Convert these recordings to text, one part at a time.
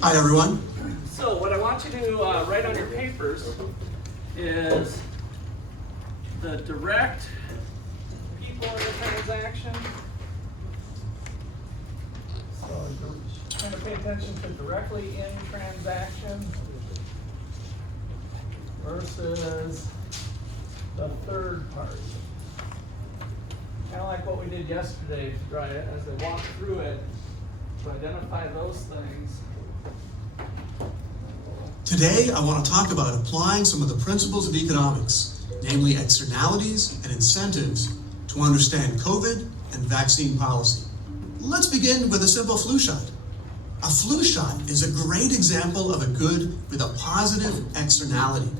Hi, everyone. So what I want you to write on your papers is the direct people in the transaction. So you're going to pay attention to directly in transaction versus the third party. Kind of like what we did yesterday, right? As I walked through it, to identify those things. Today, I want to talk about applying some of the principles of economics, namely externalities and incentives, to understand COVID and vaccine policy. Let's begin with a simple flu shot. A flu shot is a great example of a good with a positive externality.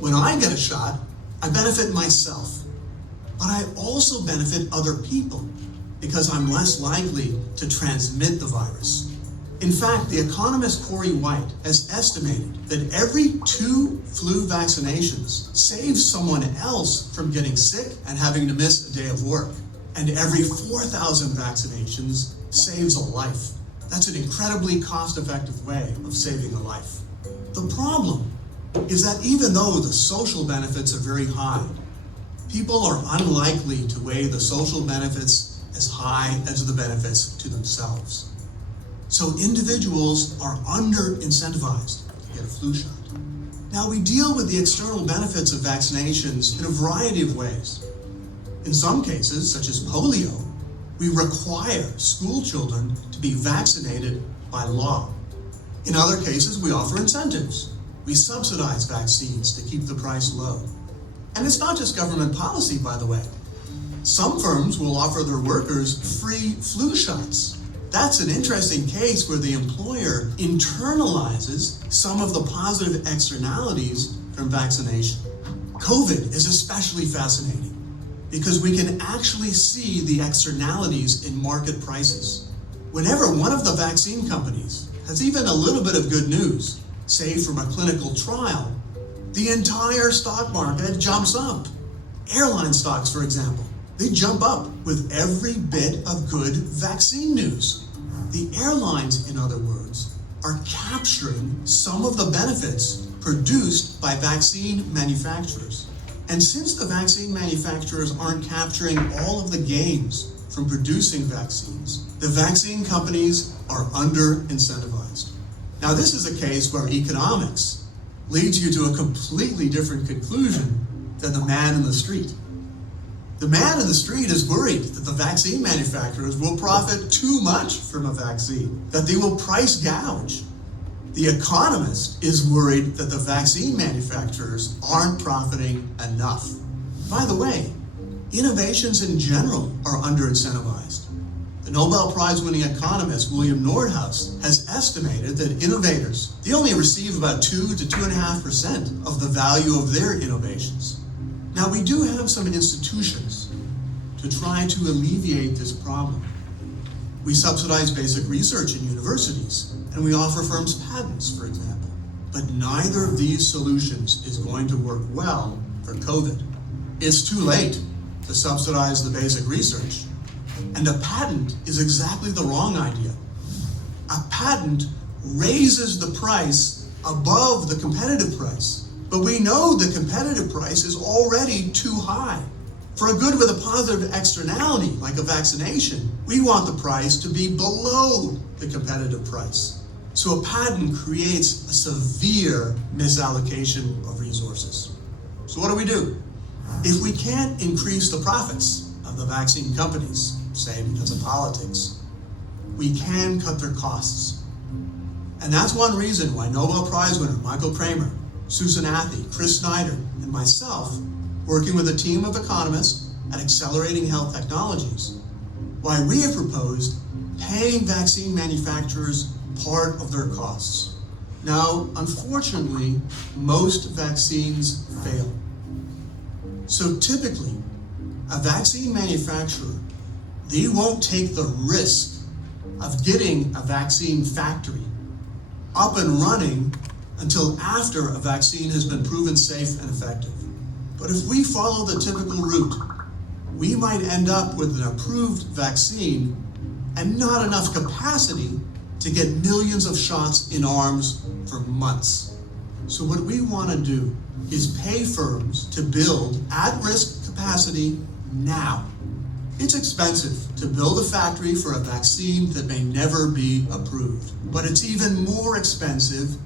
When I get a shot, I benefit myself, but I also benefit other people because I'm less likely to transmit the virus. In fact, the economist Corey White has estimated that every 2 flu vaccinations saves someone else from getting sick and having to miss a day of work. And every 4,000 vaccinations saves a life. That's an incredibly cost-effective way of saving a life. The problem is that even though the social benefits are very high, people are unlikely to weigh the social benefits as high as the benefits to themselves. So individuals are under-incentivized to get a flu shot. Now, we deal with the external benefits of vaccinations in a variety of ways. In some cases, such as polio, we require school children to be vaccinated by law. In other cases, we offer incentives. We subsidize vaccines to keep the price low. And it's not just government policy, by the way. Some firms will offer their workers free flu shots. That's an interesting case where the employer internalizes some of the positive externalities from vaccination. COVID is especially fascinating because we can actually see the externalities in market prices. Whenever one of the vaccine companies has even a little bit of good news, say from a clinical trial, the entire stock market jumps up. Airline stocks, for example, they jump up with every bit of good vaccine news. The airlines, in other words, are capturing some of the benefits produced by vaccine manufacturers. And since the vaccine manufacturers aren't capturing all of the gains from producing vaccines, the vaccine companies are under-incentivized. Now, this is a case where economics leads you to a completely different conclusion than the man in the street. The man in the street is worried that the vaccine manufacturers will profit too much from a vaccine, that they will price gouge. The economist is worried that the vaccine manufacturers aren't profiting enough. By the way, innovations in general are under-incentivized. The Nobel Prize-winning economist William Nordhaus has estimated that innovators, they only receive about 2 to 2.5% of the value of their innovations. Now, we do have some institutions to try to alleviate this problem. We subsidize basic research in universities, and we offer firms patents, for example. But neither of these solutions is going to work well for COVID. It's too late to subsidize the basic research. And a patent is exactly the wrong idea. A patent raises the price above the competitive price. But we know the competitive price is already too high. For a good with a positive externality, like a vaccination, we want the price to be below the competitive price. So a patent creates a severe misallocation of resources. So what do? If we can't increase the profits of the vaccine companies, say because of politics, we can cut their costs. And that's one reason why Nobel Prize winner Michael Kramer, Susan Athey, Chris Snyder, and myself, working with a team of economists at Accelerating Health Technologies, why we have proposed paying vaccine manufacturers part of their costs. Now, unfortunately, most vaccines fail. So typically, a vaccine manufacturer, they won't take the risk of getting a vaccine factory up and running until after a vaccine has been proven safe and effective. But if we follow the typical route, we might end up with an approved vaccine and not enough capacity to get millions of shots in arms for months. So what we want to do is pay firms to build at-risk capacity now. It's expensive to build a factory for a vaccine that may never be approved. But it's even more expensive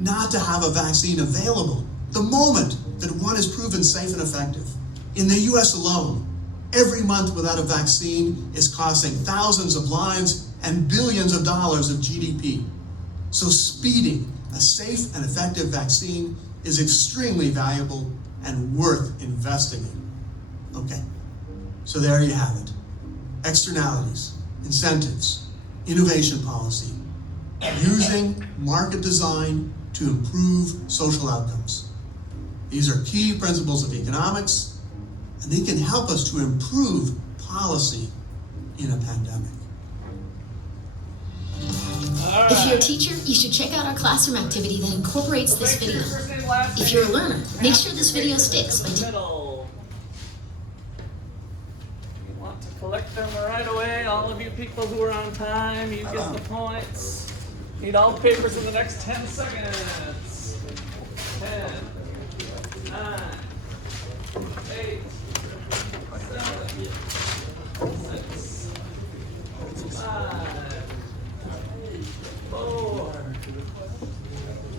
not to have a vaccine available the moment that one is proven safe and effective. In the US alone, every month without a vaccine is costing thousands of lives and billions of dollars of GDP. So speeding a safe and effective vaccine is extremely valuable and worth investing in. Okay, so there you have it. Externalities, incentives, innovation policy, using market design to improve social outcomes. These are key principles of economics, and they can help us to improve policy in a pandemic. If you're a teacher, you should check out our classroom activity that incorporates this video. If you're a learner, make sure this video sticks by middle. You want to collect them right away. All of you people who are on time, you get the points. Need all the papers in the next 10 seconds. 10, 9, 8, 7, 6, 5, 4,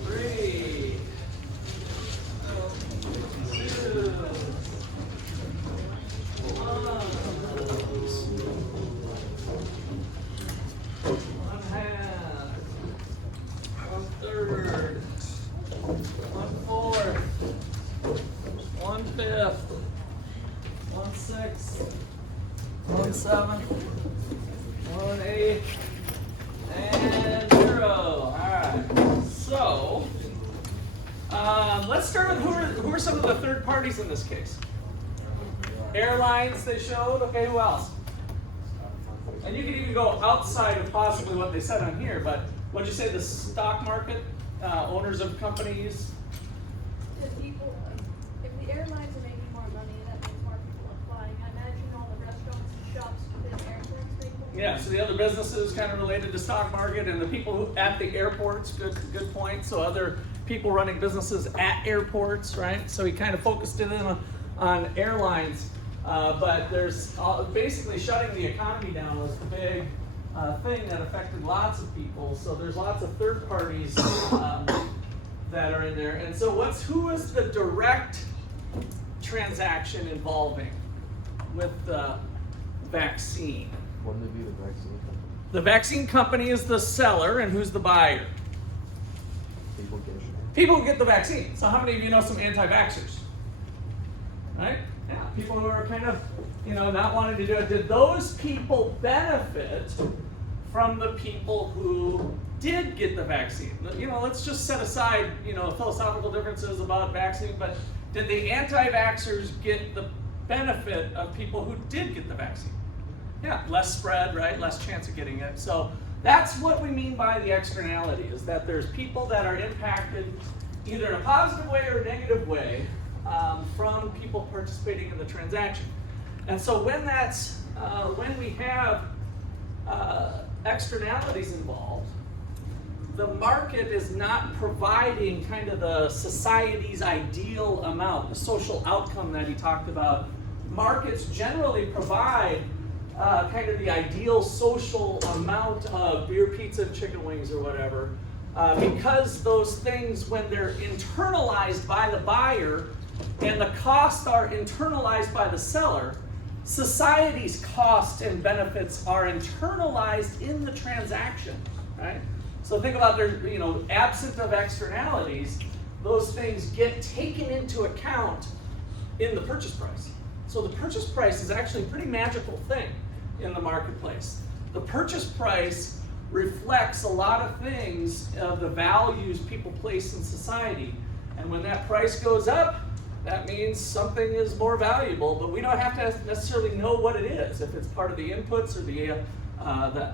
3, 2, 1. 1/2, 1/3, 1/4, 1/5, 1/6, 1/7, 1/8, and 0. All right. So let's start with who are some of the third parties in this case? Airlines they showed. Okay, who else? And you can even go outside of possibly what they said on here, but what'd you say, the stock market, owners of companies? If the airlines are making more money, that means more people are flying. I imagine all the restaurants and shops within airports make more money. Yeah, so the other businesses kind of related to stock market, and the people who at the airports, good point. So other people running businesses at airports, right? So he kind of focused it in on airlines. But there's basically shutting the economy down was the big thing that affected lots of people. So there's lots of third parties that are in there. And so who is the direct transaction involving with the vaccine? Wouldn't it be the vaccine company? The vaccine company is the seller, and who's the buyer? People get it. People who get the vaccine. So how many of you know some anti-vaxxers? Right? Yeah, people who are kind of, not wanting to do it. Did those people benefit from the people who did get the vaccine? Let's just set aside, philosophical differences about vaccine, but did the anti-vaxxers get the benefit of people who did get the vaccine? Yeah, less spread, right? Less chance of getting it. So that's what we mean by the externality, is that there's people that are impacted either in a positive way or a negative way from people participating in the transaction. And so when we have externalities involved, the market is not providing kind of the society's ideal amount, the social outcome that he talked about. Markets generally provide kind of the ideal social amount of beer, pizza, and chicken wings or whatever, because those things, when they're internalized by the buyer and the costs are internalized by the seller, society's costs and benefits are internalized in the transaction, right? So think about absent of externalities, those things get taken into account in the purchase price. So the purchase price is actually a pretty magical thing in the marketplace. The purchase price reflects a lot of things of the values people place in society. And when that price goes up, that means something is more valuable, but we don't have to necessarily know what it is, if it's part of the inputs or the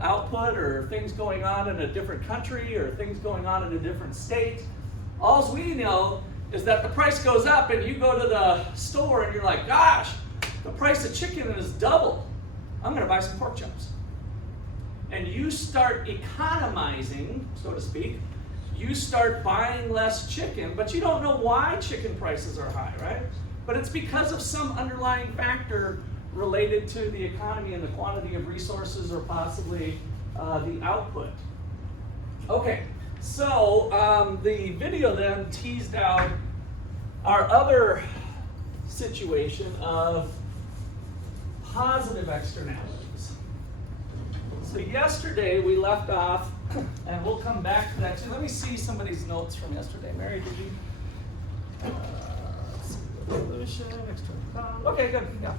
output, or things going on in a different country, or things going on in a different state. All we know is that the price goes up, and you go to the store and you're like, gosh, the price of chicken is double. I'm going to buy some pork chops. and you start economizing, so to speak, you start buying less chicken, but you don't know why chicken prices are high, right? But it's because of some underlying factor related to the economy and the quantity of resources or possibly the output. Okay, so the video then teased out our other situation of positive externalities. So yesterday we left off, and we'll come back to that too. Let me see somebody's notes from yesterday. Mary, did you? Let's see, evolution, external. Okay, good. Yeah.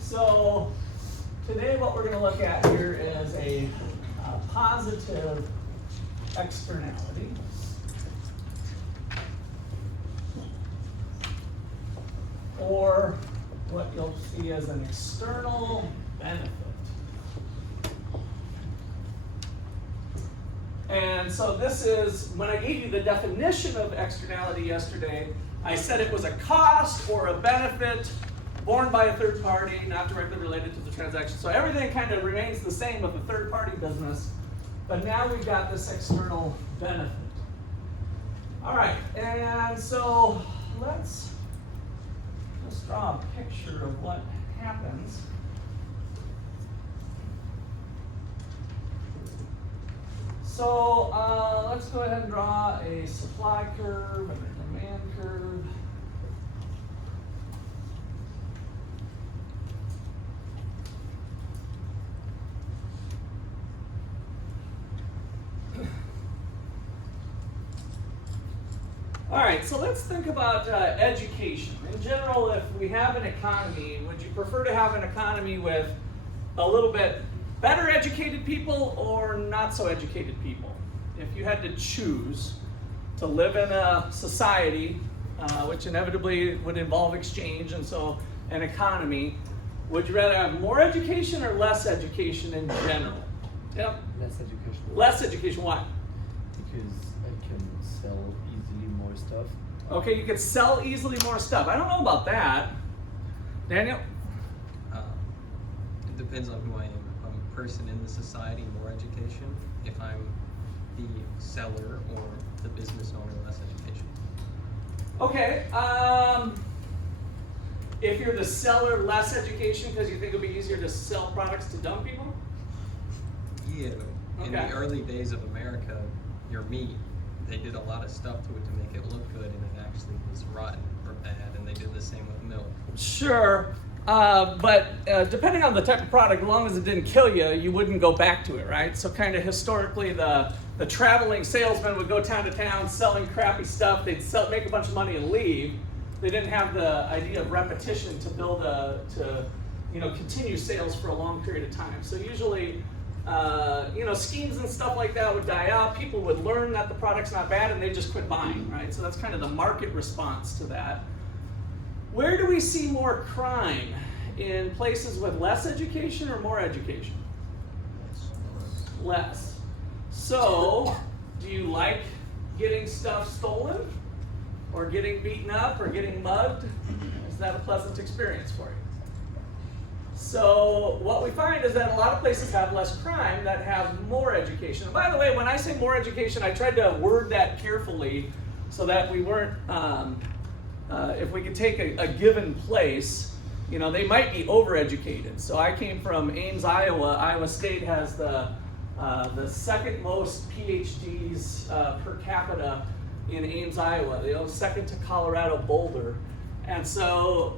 So today what we're going to look at here is a positive externality. Or what you'll see as an external benefit. And so this is, when I gave you the definition of externality yesterday, I said it was a cost or a benefit borne by a third party, not directly related to the transaction. So everything kind of remains the same with a third party business, but now we've got this external benefit. All right, and so let's just draw a picture of what happens. So let's go ahead and draw a supply curve and a demand curve. All right, so let's think about education. In general, if we have an economy, would you prefer to have an economy with a little bit better educated people or not so educated people? If you had to choose to live in a society, which inevitably would involve exchange, and so an economy, would you rather have more education or less education in general? Yep. Less education. Less education, why? Because I can sell easily more stuff. Okay, you could sell easily more stuff. I don't know about that. Daniel? It depends on who I am. If I'm a person in the society, more education. If I'm the seller or the business owner, less education. Okay. If you're the seller, less education because you think it'll be easier to sell products to dumb people? Yeah. In Okay. the early days of America, your meat, they did a lot of stuff to it to make it look good, and it actually was rotten or bad, and they did the same with milk. Sure. But depending on the type of product, as long as it didn't kill you, you wouldn't go back to it, right? So kind of historically, the traveling salesman would go town to town selling crappy stuff. They'd make a bunch of money and leave. They didn't have the idea of repetition to build continue sales for a long period of time. So usually, schemes and stuff like that would die out. People would learn that the product's not bad, and they just quit buying, right? So that's kind of the market response to that. Where do we see more crime? In places with less education or more education? Less. So, do you like getting stuff stolen? Or getting beaten up? Or getting mugged? Is that a pleasant experience for you? So, what we find is that a lot of places have less crime that have more education. And by the way, when I say more education, I tried to word that carefully so that we weren't if we could take a given place, they might be overeducated. So I came from Ames, Iowa. Iowa State has the second most PhDs per capita in Ames, Iowa. Second to Colorado Boulder. And so,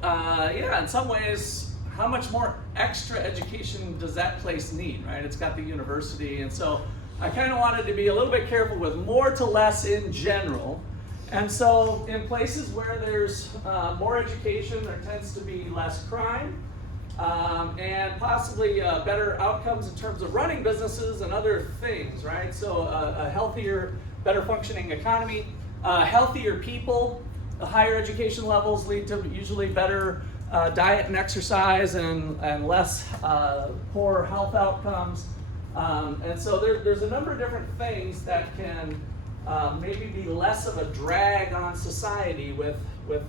in some ways, how much more extra education does that place need, right? It's got the university. And so I kind of wanted to be a little bit careful with more to less in general. And so in places where there's more education, there tends to be less crime and possibly better outcomes in terms of running businesses and other things, right? So a healthier, better functioning economy, healthier people, higher education levels lead to usually better diet and exercise and less poor health outcomes. And so there's a number of different things that can maybe be less of a drag on society with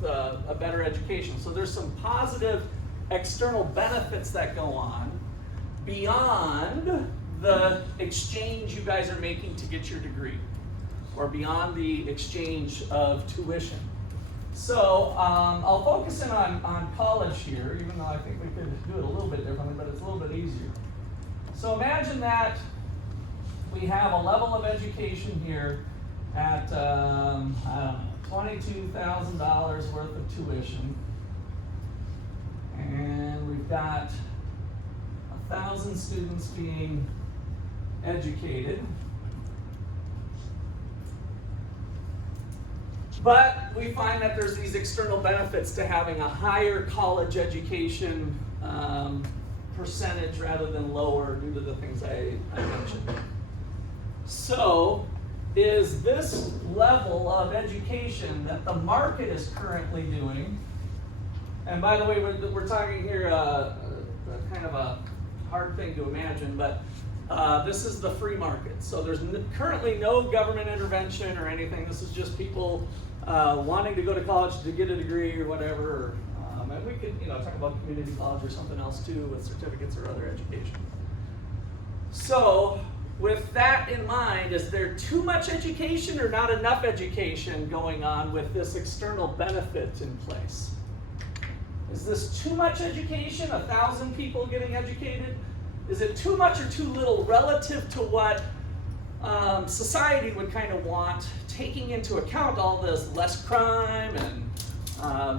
a better education. So there's some positive external benefits that go on beyond the exchange you guys are making to get your degree, or beyond the exchange of tuition. So I'll focus in on college here, even though I think we could do it a little bit differently, but it's a little bit easier. So imagine that we have a level of education here at, I don't know, $22,000 worth of tuition. And we've got 1,000 students being educated. But we find that there's these external benefits to having a higher college education percentage rather than lower due to the things I mentioned. So, is this level of education that the market is currently doing, and by the way, we're talking here kind of a hard thing to imagine, but this is the free market. So there's currently no government intervention or anything. This is just people wanting to go to college to get a degree or whatever. And we could, talk about community college or something else too with certificates or other education. So with that in mind, is there too much education or not enough education going on with this external benefit in place? Is this too much education, 1,000 people getting educated? Is it too much or too little relative to what society would kind of want, taking into account all this less crime and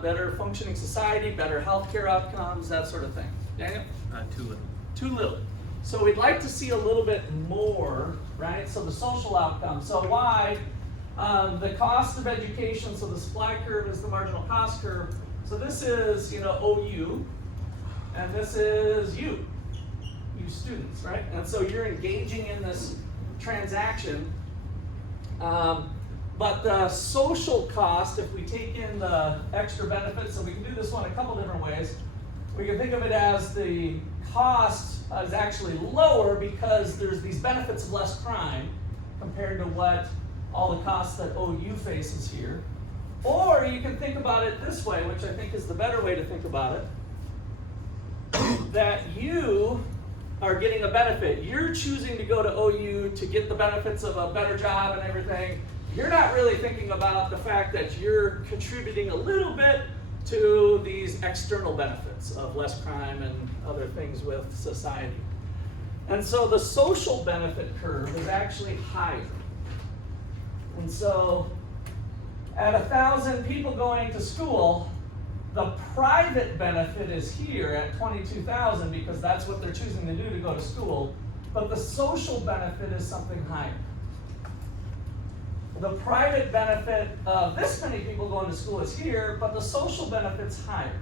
better functioning society, better healthcare outcomes, that sort of thing? Daniel? Too little. Too little. So we'd like to see a little bit more, right? So the social outcomes. So why? The cost of education, so the supply curve is the marginal cost curve. So this is, OU, and this is you students, right? And so you're engaging in this transaction. But the social cost, if we take in the extra benefits, so we can do this one a couple different ways. We can think of it as the cost is actually lower because there's these benefits of less crime compared to what all the costs that OU faces here. Or you can think about it this way, which I think is the better way to think about it, that you are getting a benefit. You're choosing to go to OU to get the benefits of a better job and everything. You're not really thinking about the fact that you're contributing a little bit to these external benefits of less crime and other things with society. And so the social benefit curve is actually higher. And so at 1,000 people going to school, the private benefit is here at 22,000 because that's what they're choosing to do to go to school, but the social benefit is something higher. The private benefit of this many people going to school is here, but the social benefit's higher.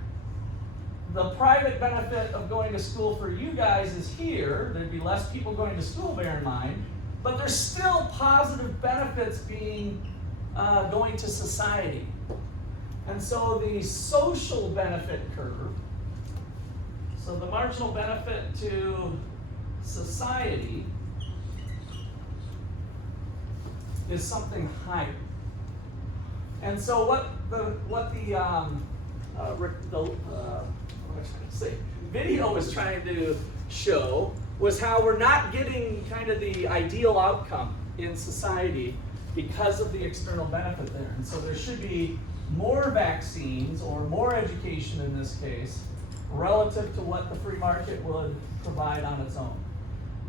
The private benefit of going to school for you guys is here. There'd be less people going to school, bear in mind, but there's still positive benefits being going to society. And so the social benefit curve, so the marginal benefit to society is something higher. And so what the video was trying to show was how we're not getting kind of the ideal outcome in society because of the external benefit there. And so there should be more vaccines or more education in this case relative to what the free market would provide on its own.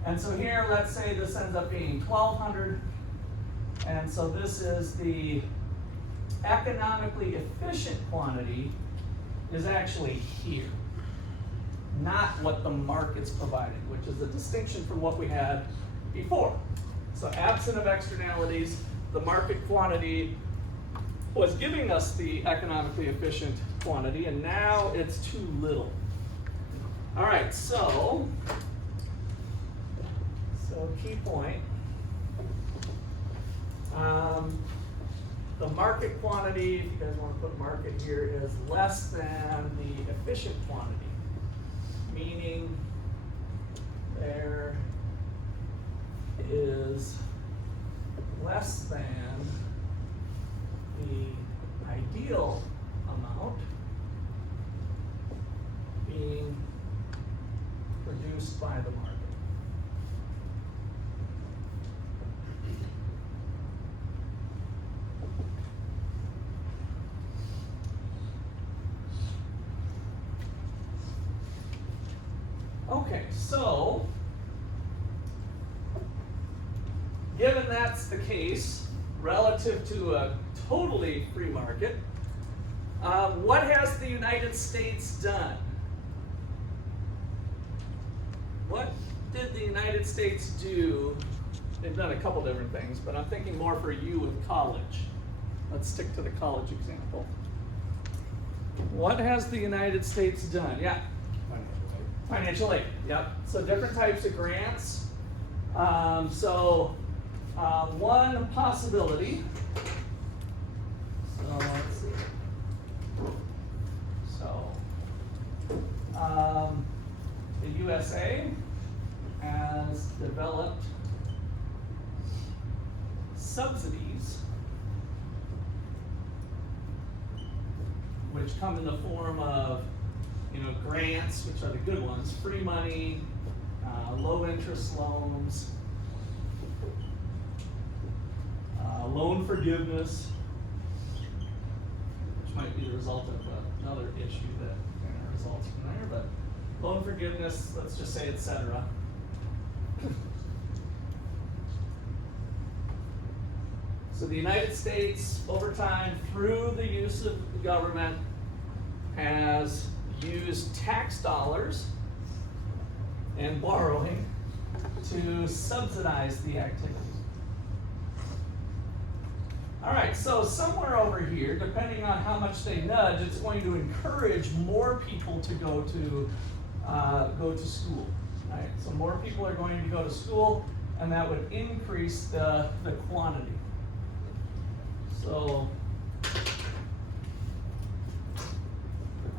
And so here, let's say this ends up being 1,200. And so this is the economically efficient quantity is actually here, not what the market's providing, which is a distinction from what we had before. So absent of externalities, the market quantity was giving us the economically efficient quantity, and now it's too little. All right, so key point. The market quantity, if you guys want to put market here, is less than the efficient quantity, meaning there is less than the ideal amount being produced by the market. given that's the case, relative to a totally free market, what has the United States done? What did the United States do? They've done a couple different things, but I'm thinking more for you with college. Let's stick to the college example. What has the United States done? Yeah. Financial aid. Yep. So different types of grants. One possibility. So let's see. So the USA has developed subsidies which come in the form of, grants, which are the good ones, free money, low interest loans, loan forgiveness, which might be the result of another issue that kind of results from there, but loan forgiveness, let's just say, etc. So the United States, over time, through the use of the government, has used tax dollars and borrowing to subsidize the activity. All right, so somewhere over here, depending on how much they nudge, it's going to encourage more people to go to school. Right? So more people are going to go to school, and that would increase the quantity. So the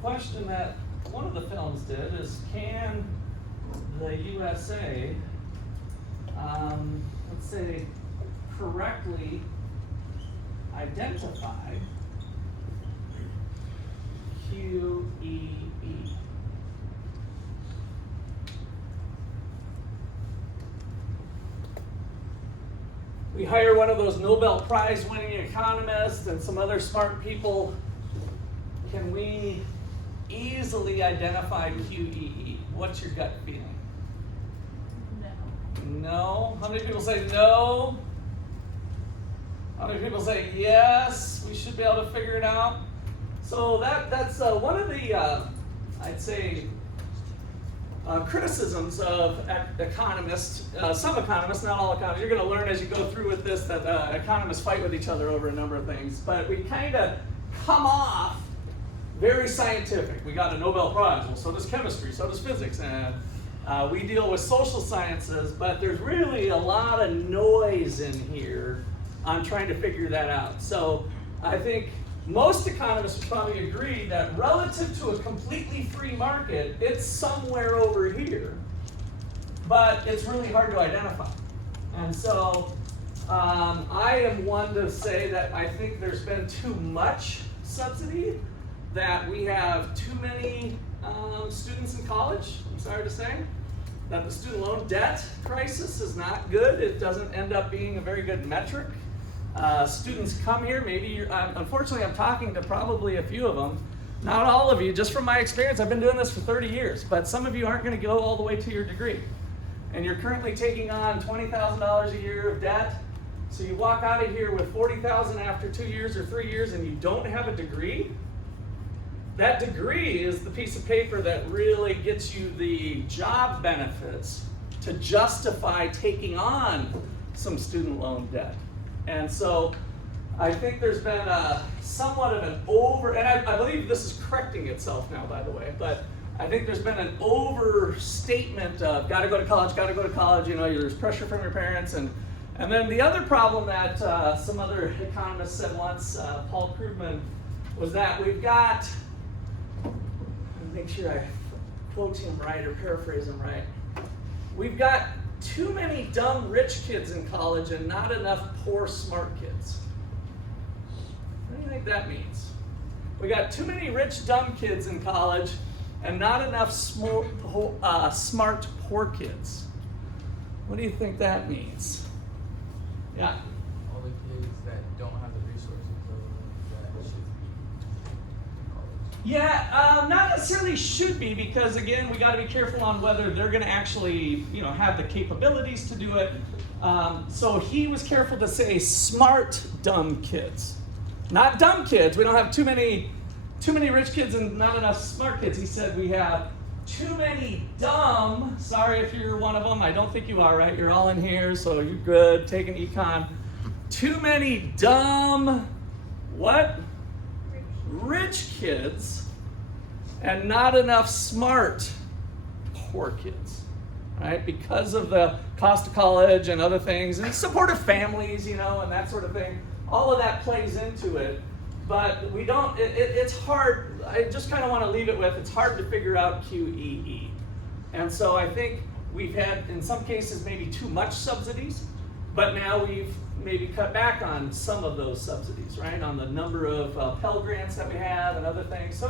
question that one of the films did is, can the USA, let's say, correctly identify QEE? We hire one of those Nobel Prize winning economists and some other smart people. Can we easily identify QEE? What's your gut feeling? No. No? How many people say no? How many people say yes? We should be able to figure it out. So that's one of the, I'd say, criticisms of economists, some economists, not all economists. You're going to learn as you go through with this that economists fight with each other over a number of things. But we kind of come off very scientific. We got a Nobel Prize. Well, so does chemistry, so does physics. And we deal with social sciences, but there's really a lot of noise in here on trying to figure that out. So I think most economists would probably agree that relative to a completely free market, it's somewhere over here, but it's really hard to identify. And so I am one to say that I think there's been too much subsidy, that we have too many students in college, I'm sorry to say, that the student loan debt crisis is not good. It doesn't end up being a very good metric. Students come here, unfortunately I'm talking to probably a few of them, not all of you, just from my experience. I've been doing this for 30 years, but some of you aren't going to go all the way to your degree. And you're currently taking on $20,000 a year of debt, so you walk out of here with $40,000 after 2 years or 3 years and you don't have a degree. That degree is the piece of paper that really gets you the job benefits to justify taking on some student loan debt. And so I think there's been somewhat of an and I believe this is correcting itself now, by the way, but I think there's been an overstatement of gotta go to college, there's pressure from your parents. And then the other problem that some other economist said once, Paul Krugman, was that we've got, make sure I quote him right or paraphrase him right, we've got too many dumb rich kids in college and not enough poor smart kids. What do you think that means? We got too many rich dumb kids in college and not enough smart poor kids. What do you think that means? Yeah. All the kids that don't have the resources that should be in college. Yeah, not necessarily should be, because again, we got to be careful on whether they're going to actually, have the capabilities to do it. So he was careful to say smart dumb kids, not dumb kids. We don't have too many rich kids and not enough smart kids. He said we have too many dumb. Sorry if you're one of them. I don't think you are, right? You're all in here, so you're good. Taking econ. Too many dumb, what? Rich kids, and not enough smart poor kids, right? Because of the cost of college and other things, and supportive families, and that sort of thing. All of that plays into it, but we don't. It's hard. I just kind of want to leave it with it's hard to figure out QEE, and so I think we've had in some cases maybe too much subsidies, but now we've maybe cut back on some of those subsidies, right? On the number of Pell Grants that we have and other things. So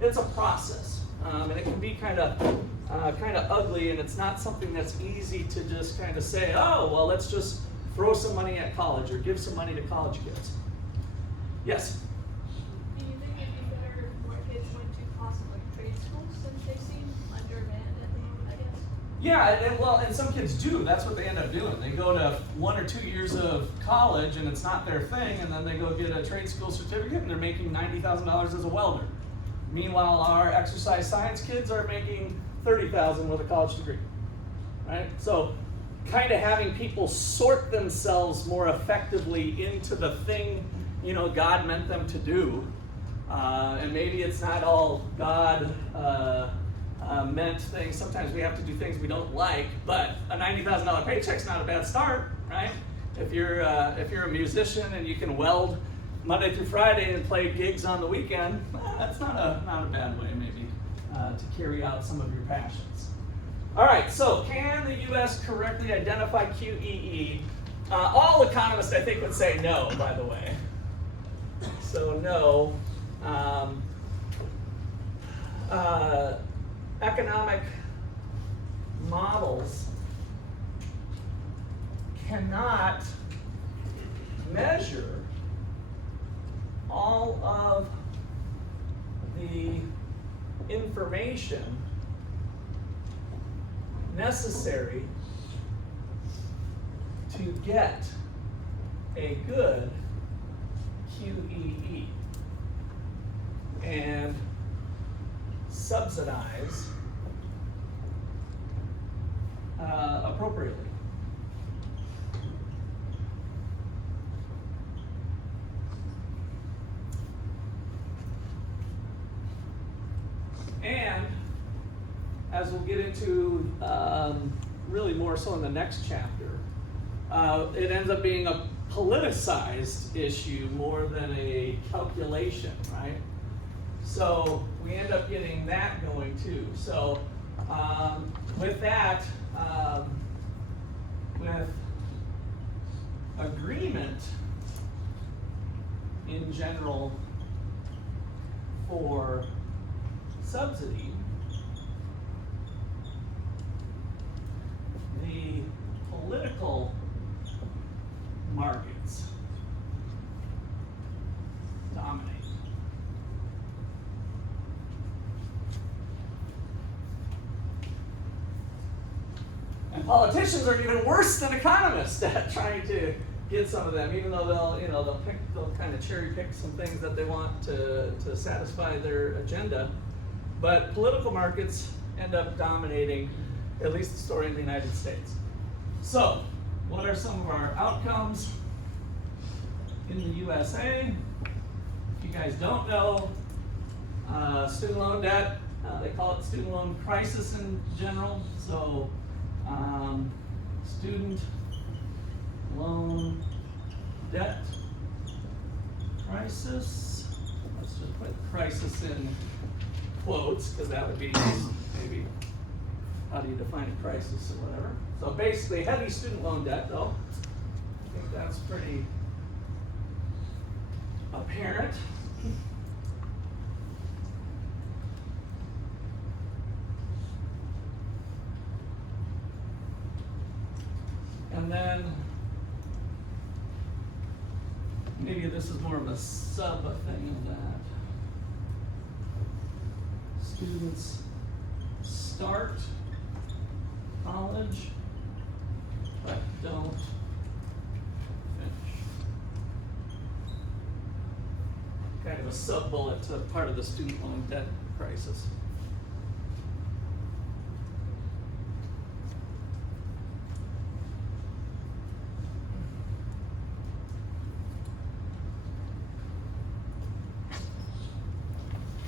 it's a process, and it can be kind of ugly, and it's not something that's easy to just kind of say, oh, well, let's just throw some money at college or give some money to college kids. Yes. Do you think it'd be better if more kids went to possibly like trade schools since they seem undermanned at the moment, I guess? Yeah, and some kids do. That's what they end up doing. They go to 1 or 2 years of college, and it's not their thing, and then they go get a trade school certificate, and they're making $90,000 as a welder. Meanwhile, our exercise science kids are making $30,000 with a college degree, right? So, kind of having people sort themselves more effectively into the thing, God meant them to do, and maybe it's not all God. Meant things. Sometimes we have to do things we don't like, but a $90,000 paycheck's not a bad start, right? If you're a musician and you can weld Monday through Friday and play gigs on the weekend, that's not a bad way maybe to carry out some of your passions. All right, so can the U.S. correctly identify QEE? All economists, I think, would say no, by the way. So no. Economic models cannot measure all of the information necessary to get a good QEE and subsidize appropriately. And as we'll get into really more so in the next chapter, it ends up being a politicized issue more than a calculation, right? So we end up getting that going too. So with that, with agreement in general for subsidy, the political markets dominate. And politicians are even worse than economists at trying to get some of them, even though they'll kind of cherry pick some things that they want to satisfy their agenda. But political markets end up dominating, at least the story in the United States. So, what are some of our outcomes in the USA? If you guys don't know, student loan debt, they call it student loan crisis in general. So, student loan debt crisis. Let's just put crisis in quotes, because that would be maybe, how do you define a crisis or whatever. So basically, heavy student loan debt, though. I think that's pretty apparent. And then, maybe this is more of a sub thing of that. students start college but don't finish. Kind of a sub-bullet to part of the student loan debt crisis.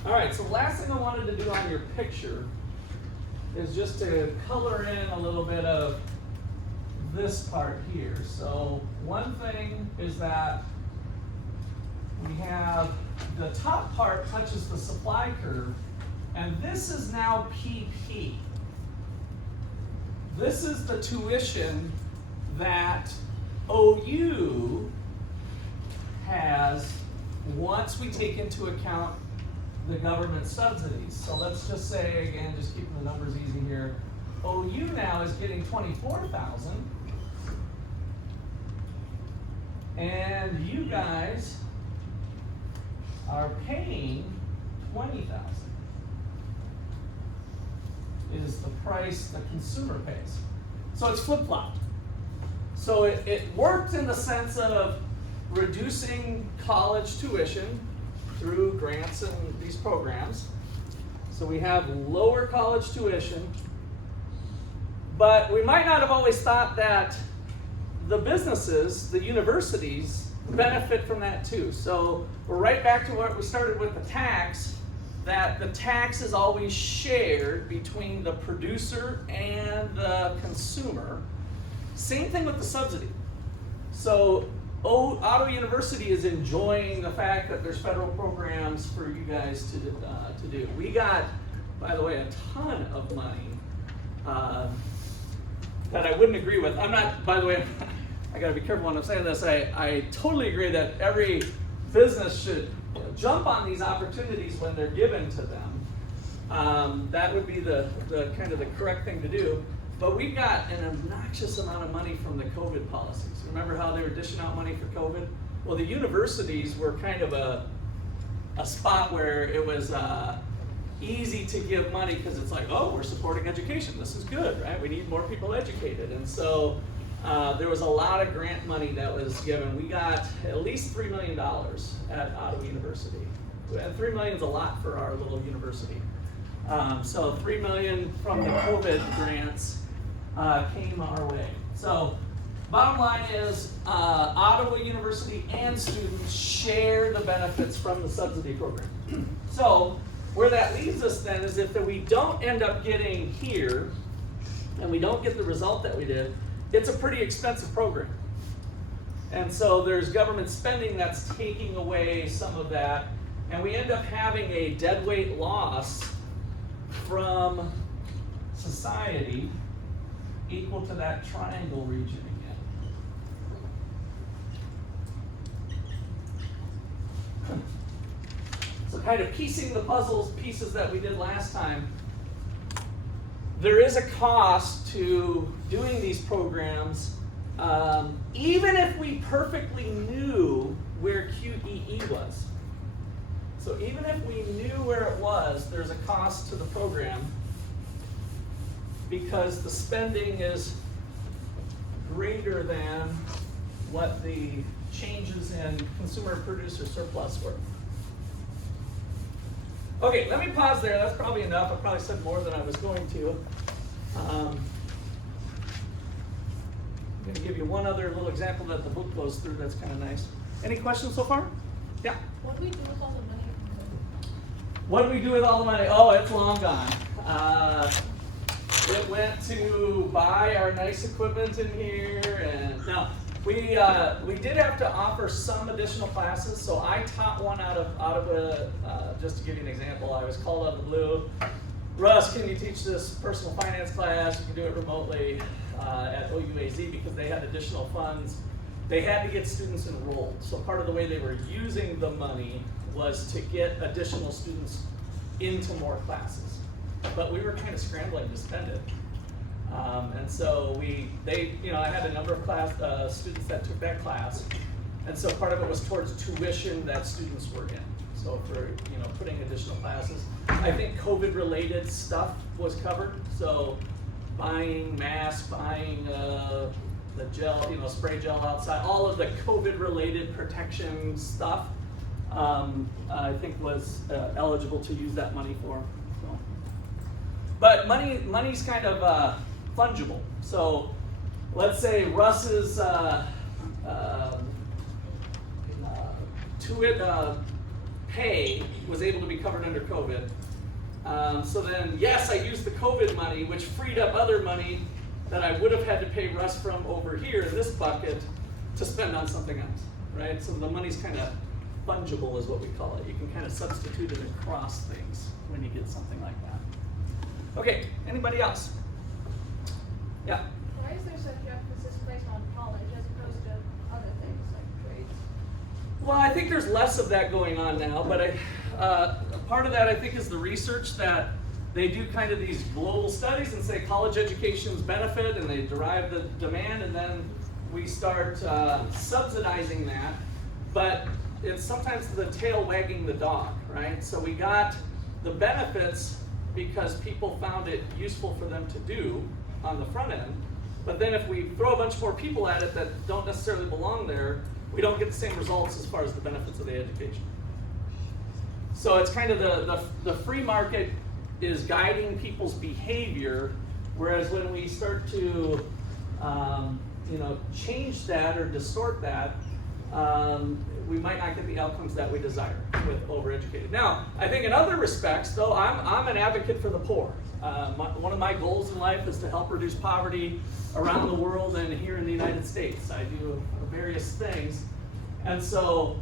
All right, so the last thing I wanted to do on your picture is just to color in a little bit of this part here. So one thing is that we have the top part touches the supply curve, and this is now PP. This is the tuition that OU has once we take into account the government subsidies. So let's just say, again, just keeping the numbers easy here, OU now is getting $24,000, and you guys are paying $20,000. Is the price the consumer pays. So it's flip-flopped. So it worked in the sense of reducing college tuition through grants and these programs. So we have lower college tuition, but we might not have always thought that the businesses, the universities, benefit from that too. So we're right back to what we started with the tax, that the tax is always shared between the producer and the consumer. Same thing with the subsidy. So Auto University is enjoying the fact that there's federal programs for you guys to do. We got, by the way, a ton of money that I wouldn't agree with. I'm not, by the way, I gotta be careful when I'm saying this. I totally agree that every business should jump on these opportunities when they're given to them. That would be the kind of the correct thing to do. But we got an obnoxious amount of money from the COVID policies. Remember how they were dishing out money for COVID? Well, the universities were kind of a spot where it was easy to give money because it's like, oh, we're supporting education. This is good, right? We need more people educated. And so there was a lot of grant money that was given. We got at least $3 million at Auto University. And $3 million is a lot for our little university. So $3 million from the COVID grants came our way. So bottom line is Ottawa University and students share the benefits from the subsidy program. So where that leaves us then is if we don't end up getting here and we don't get the result that we did, it's a pretty expensive program. And so there's government spending that's taking away some of that, and we end up having a deadweight loss from society equal to that triangle region again. So kind of piecing the puzzle pieces that we did last time, there is a cost to doing these programs, even if we perfectly knew where QEE was. So even if we knew where it was, there's a cost to the program because the spending is greater than what the changes in consumer producer surplus were. Okay, let me pause there. That's probably enough. I probably said more than I was going to. I'm going to give you one other little example that the book goes through that's kind of nice. Any questions so far? Yeah? What do we do with all the money from What do we do with all the money? Oh, it's long gone. It went to buy our nice equipment in here, and now we did have to offer some additional classes. So I taught one out of just to give you an example, I was called out of the blue. Russ, can you teach this personal finance class? You can do it remotely at OUAZ because they had additional funds. They had to get students enrolled. So part of the way they were using the money was to get additional students into more classes. But we were kind of scrambling to spend it. And so I had a number of students that took that class. And so part of it was towards tuition that students were in. So for, putting additional classes. I think COVID-related stuff was covered. So buying masks, buying the gel, spray gel outside, all of the COVID-related protection stuff, I think was eligible to use that money for. So. But money's kind of fungible. So let's say Russ's pay was able to be covered under COVID. So then, yes, I used the COVID money, which freed up other money that I would have had to pay Russ from over here in this bucket to spend on something else, right? So the money's kind of fungible is what we call it. You can kind of substitute it across things when you get something like that. Okay, anybody else? Yeah? Why is there such emphasis placed on college as opposed to other things like trades? Well, I think there's less of that going on now, but part of that I think is the research that they do kind of these global studies and say college education's benefit, and they derive the demand, and then we start subsidizing that. But it's sometimes the tail wagging the dog, right? So we got the benefits because people found it useful for them to do on the front end. But then if we throw a bunch more people at it that don't necessarily belong there, we don't get the same results as far as the benefits of the education. So it's kind of the free market is guiding people's behavior, whereas when we start to change that or distort that, we might not get the outcomes that we desire with overeducated. Now, I think in other respects, though, I'm an advocate for the poor. One of my goals in life is to help reduce poverty around the world and here in the United States. I do various things. And so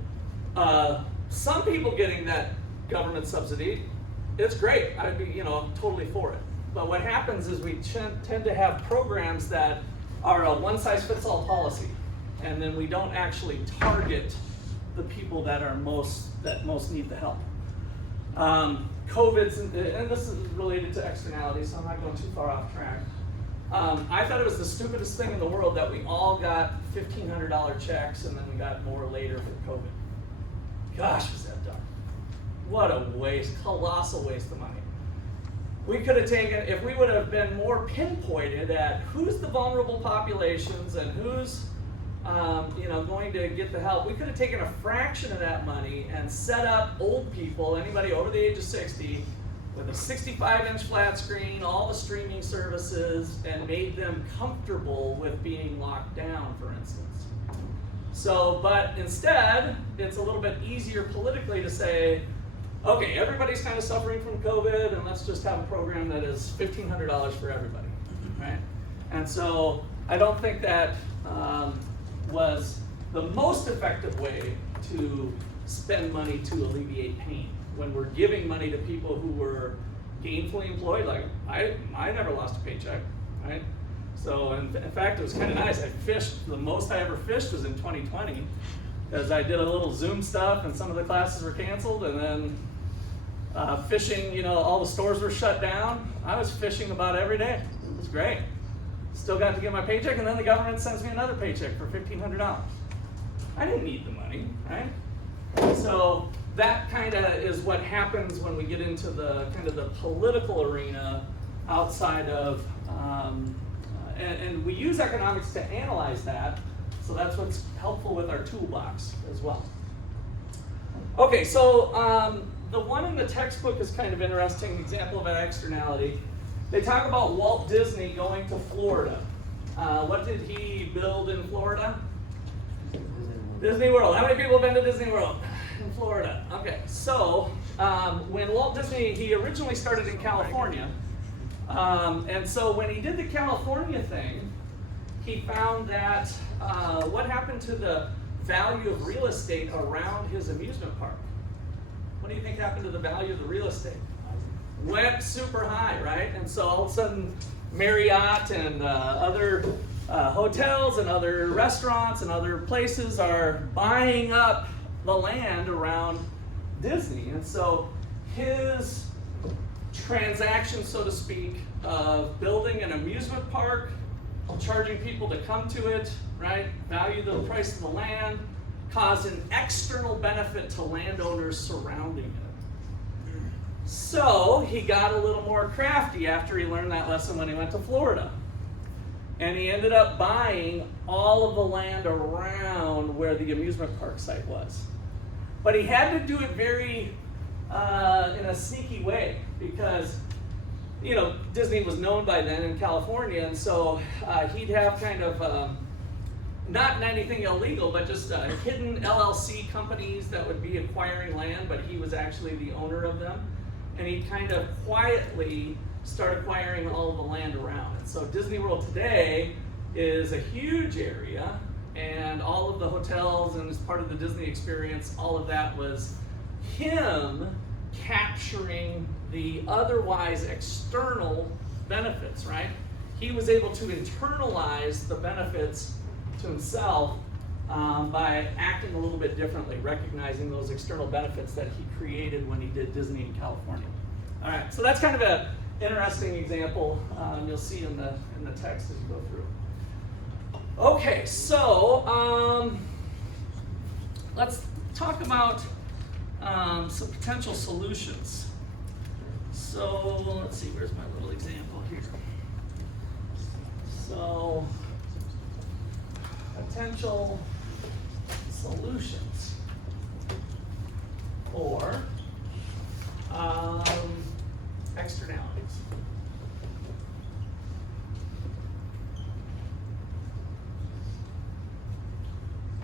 some people getting that government subsidy, it's great. I'd be totally for it. But what happens is we tend to have programs that are a one-size-fits-all policy, and then we don't actually target the people that most need the help. COVID's, and this is related to externalities, so I'm not going too far off track. I thought it was the stupidest thing in the world that we all got $1,500 checks and then we got more later for COVID. Gosh, was that dumb. What a waste, colossal waste of money. We could have taken, if we would have been more pinpointed at who's the vulnerable populations and who's going to get the help, we could have taken a fraction of that money and set up old people, anybody over the age of 60, with a 65-inch flat screen, all the streaming services, and made them comfortable with being locked down, for instance. So, but instead, it's a little bit easier politically to say, okay, everybody's kind of suffering from COVID, and let's just have a program that is $1,500 for everybody, right? And so I don't think that was the most effective way to spend money to alleviate pain. When we're giving money to people who were gainfully employed, like I never lost a paycheck, right? So in fact, it was kind of nice. I fished, the most I ever fished was in 2020, because I did a little Zoom stuff and some of the classes were canceled, and then fishing, all the stores were shut down. I was fishing about every day. It was great. Still got to get my paycheck, and then the government sends me another paycheck for $1,500. I didn't need the money, right? So that kind of is what happens when we get into the kind of the political arena outside of, and we use economics to analyze that, so that's what's helpful with our toolbox as well. Okay, so the one in the textbook is kind of interesting example of an externality. They talk about Walt Disney going to Florida. What did he build in Florida? Disney World. How many people have been to Disney World? In Florida. Okay, so when Walt Disney, he originally started in California, and so when he did the California thing, he found that what happened to the value of real estate around his amusement park? What do you think happened to the value of the real estate? Went super high, right? And so all of a sudden, Marriott and other hotels and other restaurants and other places are buying up the land around Disney. And so his transaction, so to speak, of building an amusement park, charging people to come to it, right? Value the price of the land, caused an external benefit to landowners surrounding it. So he got a little more crafty after he learned that lesson when he went to Florida. And he ended up buying all of the land around where the amusement park site was. But he had to do it very in a sneaky way, because Disney was known by then in California, and so he'd have kind of not anything illegal, but just hidden LLC companies that would be acquiring land, but he was actually the owner of them. And he'd kind of quietly start acquiring all of the land around it. So Disney World today is a huge area, and all of the hotels and as part of the Disney experience, all of that was him capturing the otherwise external benefits, right? He was able to internalize the benefits to himself by acting a little bit differently, recognizing those external benefits that he created when he did Disney in California. All right, so that's kind of an interesting example you'll see in the text as you go through. Okay, so let's talk about some potential solutions. So let's see, where's my little example here? So potential solutions or externalities.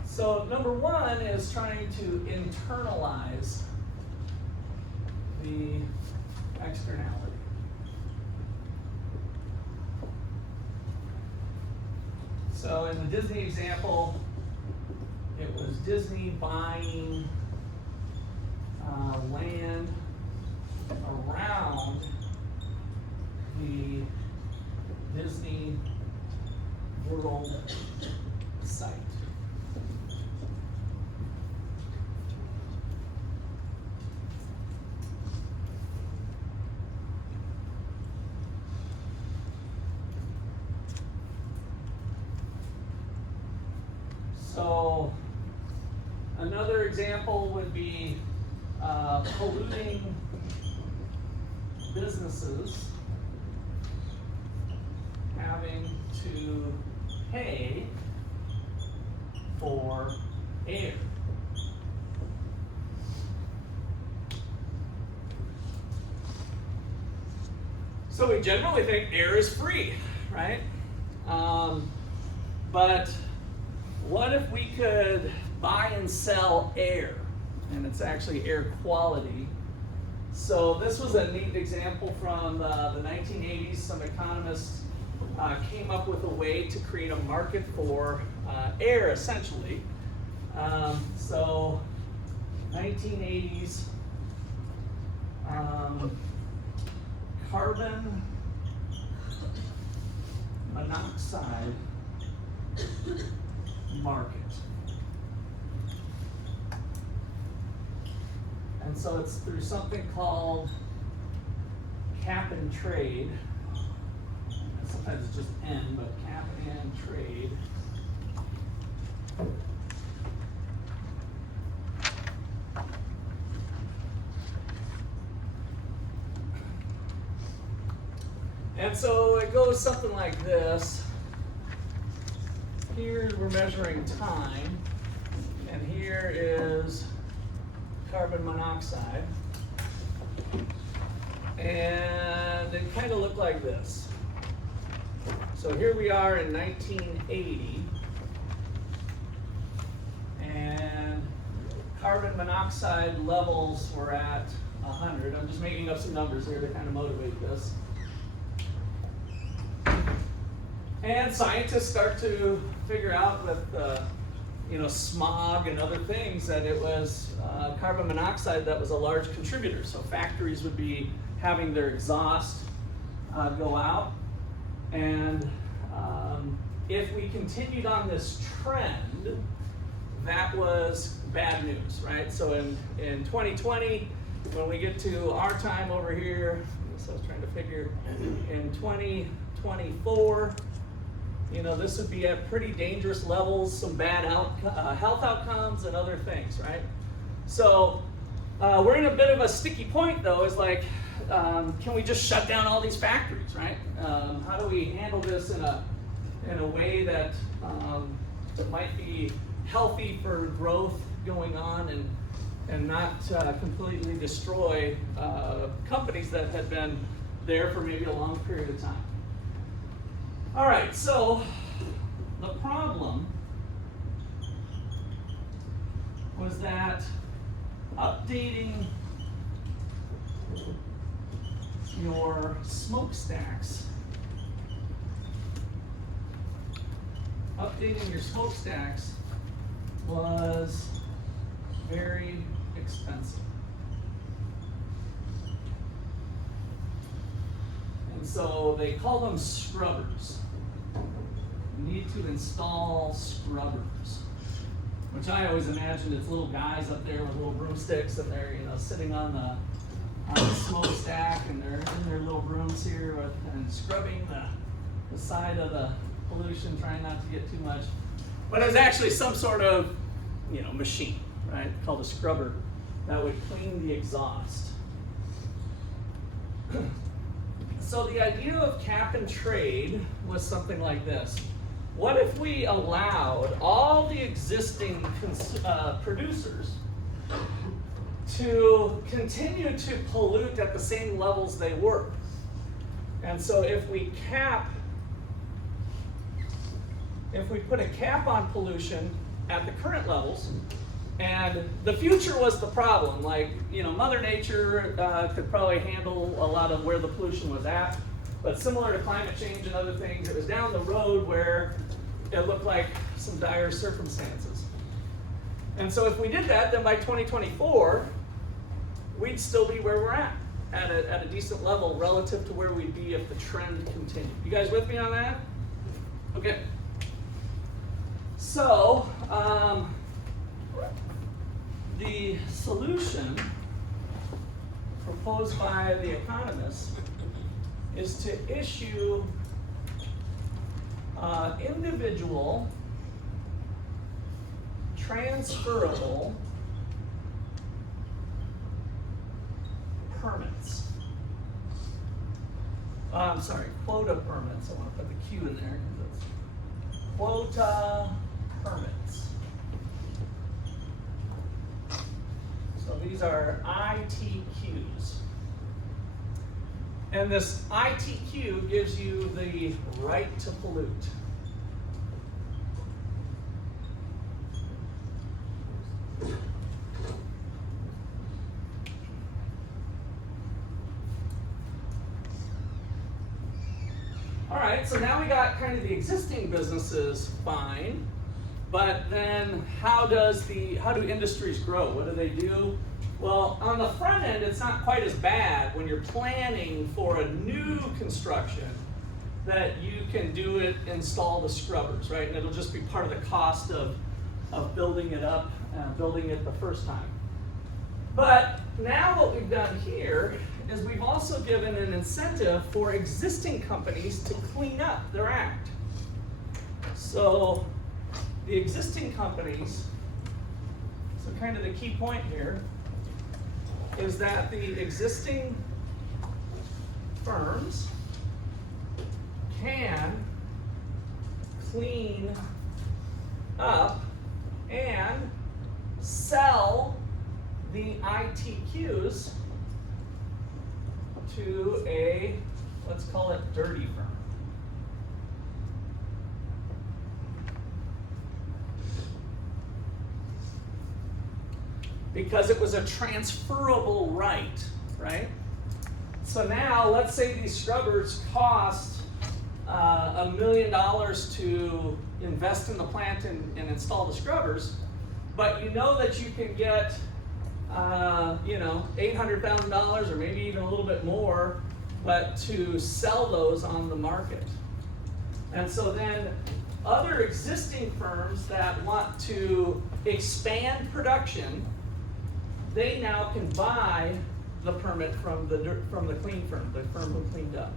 So number one is trying to internalize the externality. So in the Disney example, it was Disney buying land around the Disney World site. So another example would be polluting businesses having to pay for air. So we generally think air is free, right? But what if we could buy and sell air? And it's actually air quality. So this was a neat example from the 1980s. Some economists came up with a way to create a market for air, essentially. So 1980s, carbon monoxide market. And so it's through something called cap and trade. Sometimes it's just N, but cap and trade. And so it goes something like this. Here we're measuring time, and here is carbon monoxide. And it kind of looked like this. So here we are in 1980, and carbon monoxide levels were at 100. I'm just making up some numbers here to kind of motivate this. And scientists start to figure out with smog and other things that it was carbon monoxide that was a large contributor. So factories would be having their exhaust go out. And if we continued on this trend, that was bad news, right? So in 2020, when we get to our time over here, so I was trying to figure, in 2024, this would be at pretty dangerous levels, some bad health outcomes and other things, right? So we're in a bit of a sticky point though, is like, can we just shut down all these factories, right? How do we handle this in a way that might be healthy for growth going on and not completely destroy companies that had been there for maybe a long period of time. All right, so the problem was that updating your smokestacks was very expensive. And so they call them scrubbers. You need to install scrubbers, which I always imagined it's little guys up there with little broomsticks and they're sitting on the smokestack and they're in their little brooms here and scrubbing the side of the pollution, trying not to get too much. But it was actually some sort of machine, right, called a scrubber that would clean the exhaust. So the idea of cap and trade was something like this. What if we allowed all the existing producers to continue to pollute at the same levels they were? And so if we put a cap on pollution at the current levels, and the future was the problem, like, Mother Nature could probably handle a lot of where the pollution was at, but similar to climate change and other things, it was down the road where it looked like some dire circumstances. And so if we did that, then by 2024, we'd still be where we're at a decent level relative to where we'd be if the trend continued. You guys with me on that? Okay. So, the solution proposed by the economists is to issue individual transferable permits. I'm sorry, quota permits. I want to put the Q in there because it's quota permits. So these are ITQs. And this ITQ gives you the right to pollute. All right, so now we got kind of the existing businesses fine, but then how do industries grow? What do they do? Well, on the front end, it's not quite as bad when you're planning for a new construction that you can do it, install the scrubbers, right? And it'll just be part of the cost of building it up, building it the first time. But now what we've done here is we've also given an incentive for existing companies to clean up their act. So the existing companies, so kind of the key point here, is that the existing firms can clean up and sell the ITQs to a, let's call it, dirty firm. Because it was a transferable right, right? So now, let's say these scrubbers cost $1 million to invest in the plant and install the scrubbers, but you know that you can get $800,000 or maybe even a little bit more, but to sell those on the market. And so then other existing firms that want to expand production, they now can buy the permit from the clean firm, the firm who cleaned up.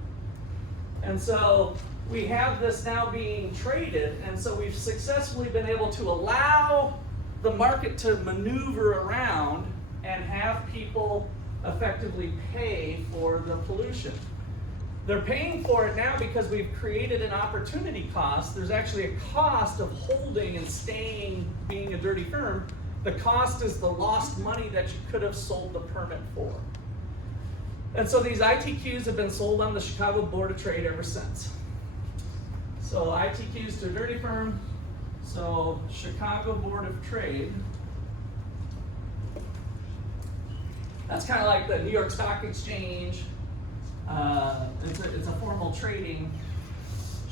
And so we have this now being traded, and so we've successfully been able to allow the market to maneuver around and have people effectively pay for the pollution. They're paying for it now because we've created an opportunity cost. There's actually a cost of holding and staying, being a dirty firm. The cost is the lost money that you could have sold the permit for. And so these ITQs have been sold on the Chicago Board of Trade ever since. So ITQs to a dirty firm, so Chicago Board of Trade. That's kind of like the New York Stock Exchange. It's a formal trading.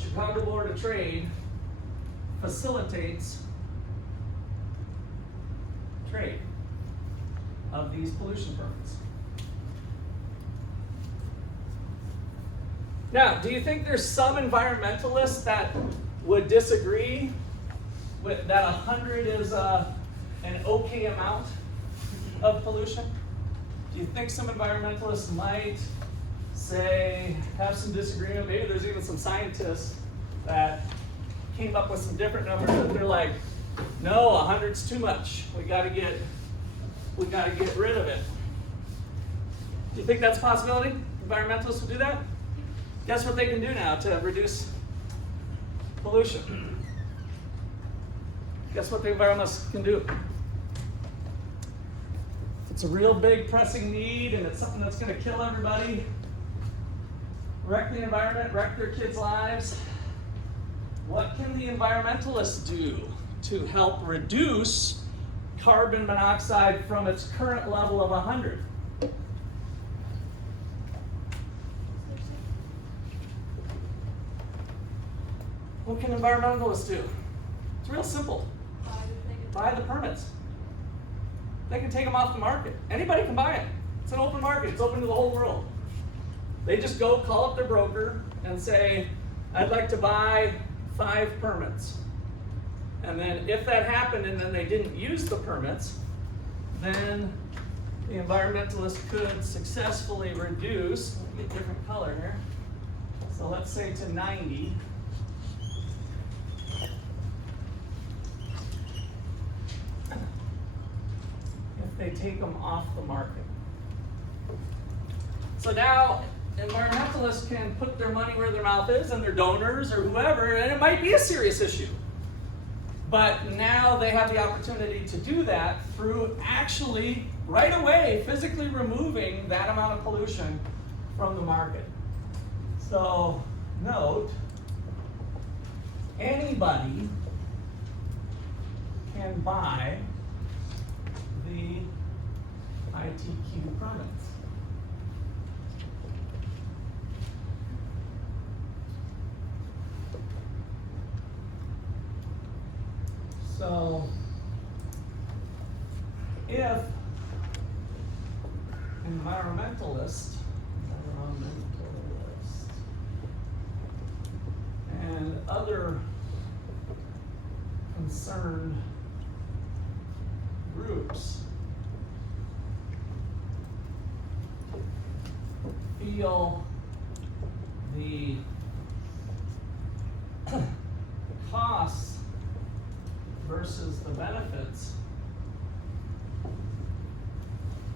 Chicago Board of Trade facilitates trade of these pollution permits. Now, do you think there's some environmentalists that would disagree with that 100 is an okay amount of pollution? Do you think some environmentalists might say, have some disagreement? Maybe there's even some scientists that came up with some different numbers that they're like, no, 100's too much. We gotta get rid of it. Do you think that's a possibility? Environmentalists will do that? Guess what they can do now to reduce pollution? Guess what the environmentalists can do? If it's a real big pressing need and it's something that's going to kill everybody, wreck the environment, wreck their kids' lives, what can the environmentalists do to help reduce carbon monoxide from its current level of 100? What can environmentalists do? It's real simple. Buy the permits. They can take them off the market. Anybody can buy it. It's an open market. It's open to the whole world. They just go call up their broker and say, I'd like to buy 5 permits. And then if that happened and then they didn't use the permits, then the environmentalist could successfully reduce, let me get a different color here. So let's say to 90. They take them off the market. So now environmentalists can put their money where their mouth is, and their donors or whoever, and it might be a serious issue. But now they have the opportunity to do that through actually right away physically removing that amount of pollution from the market. So note, anybody can buy the ITQ permits. So if environmentalists and other concerned groups feel the costs versus the benefits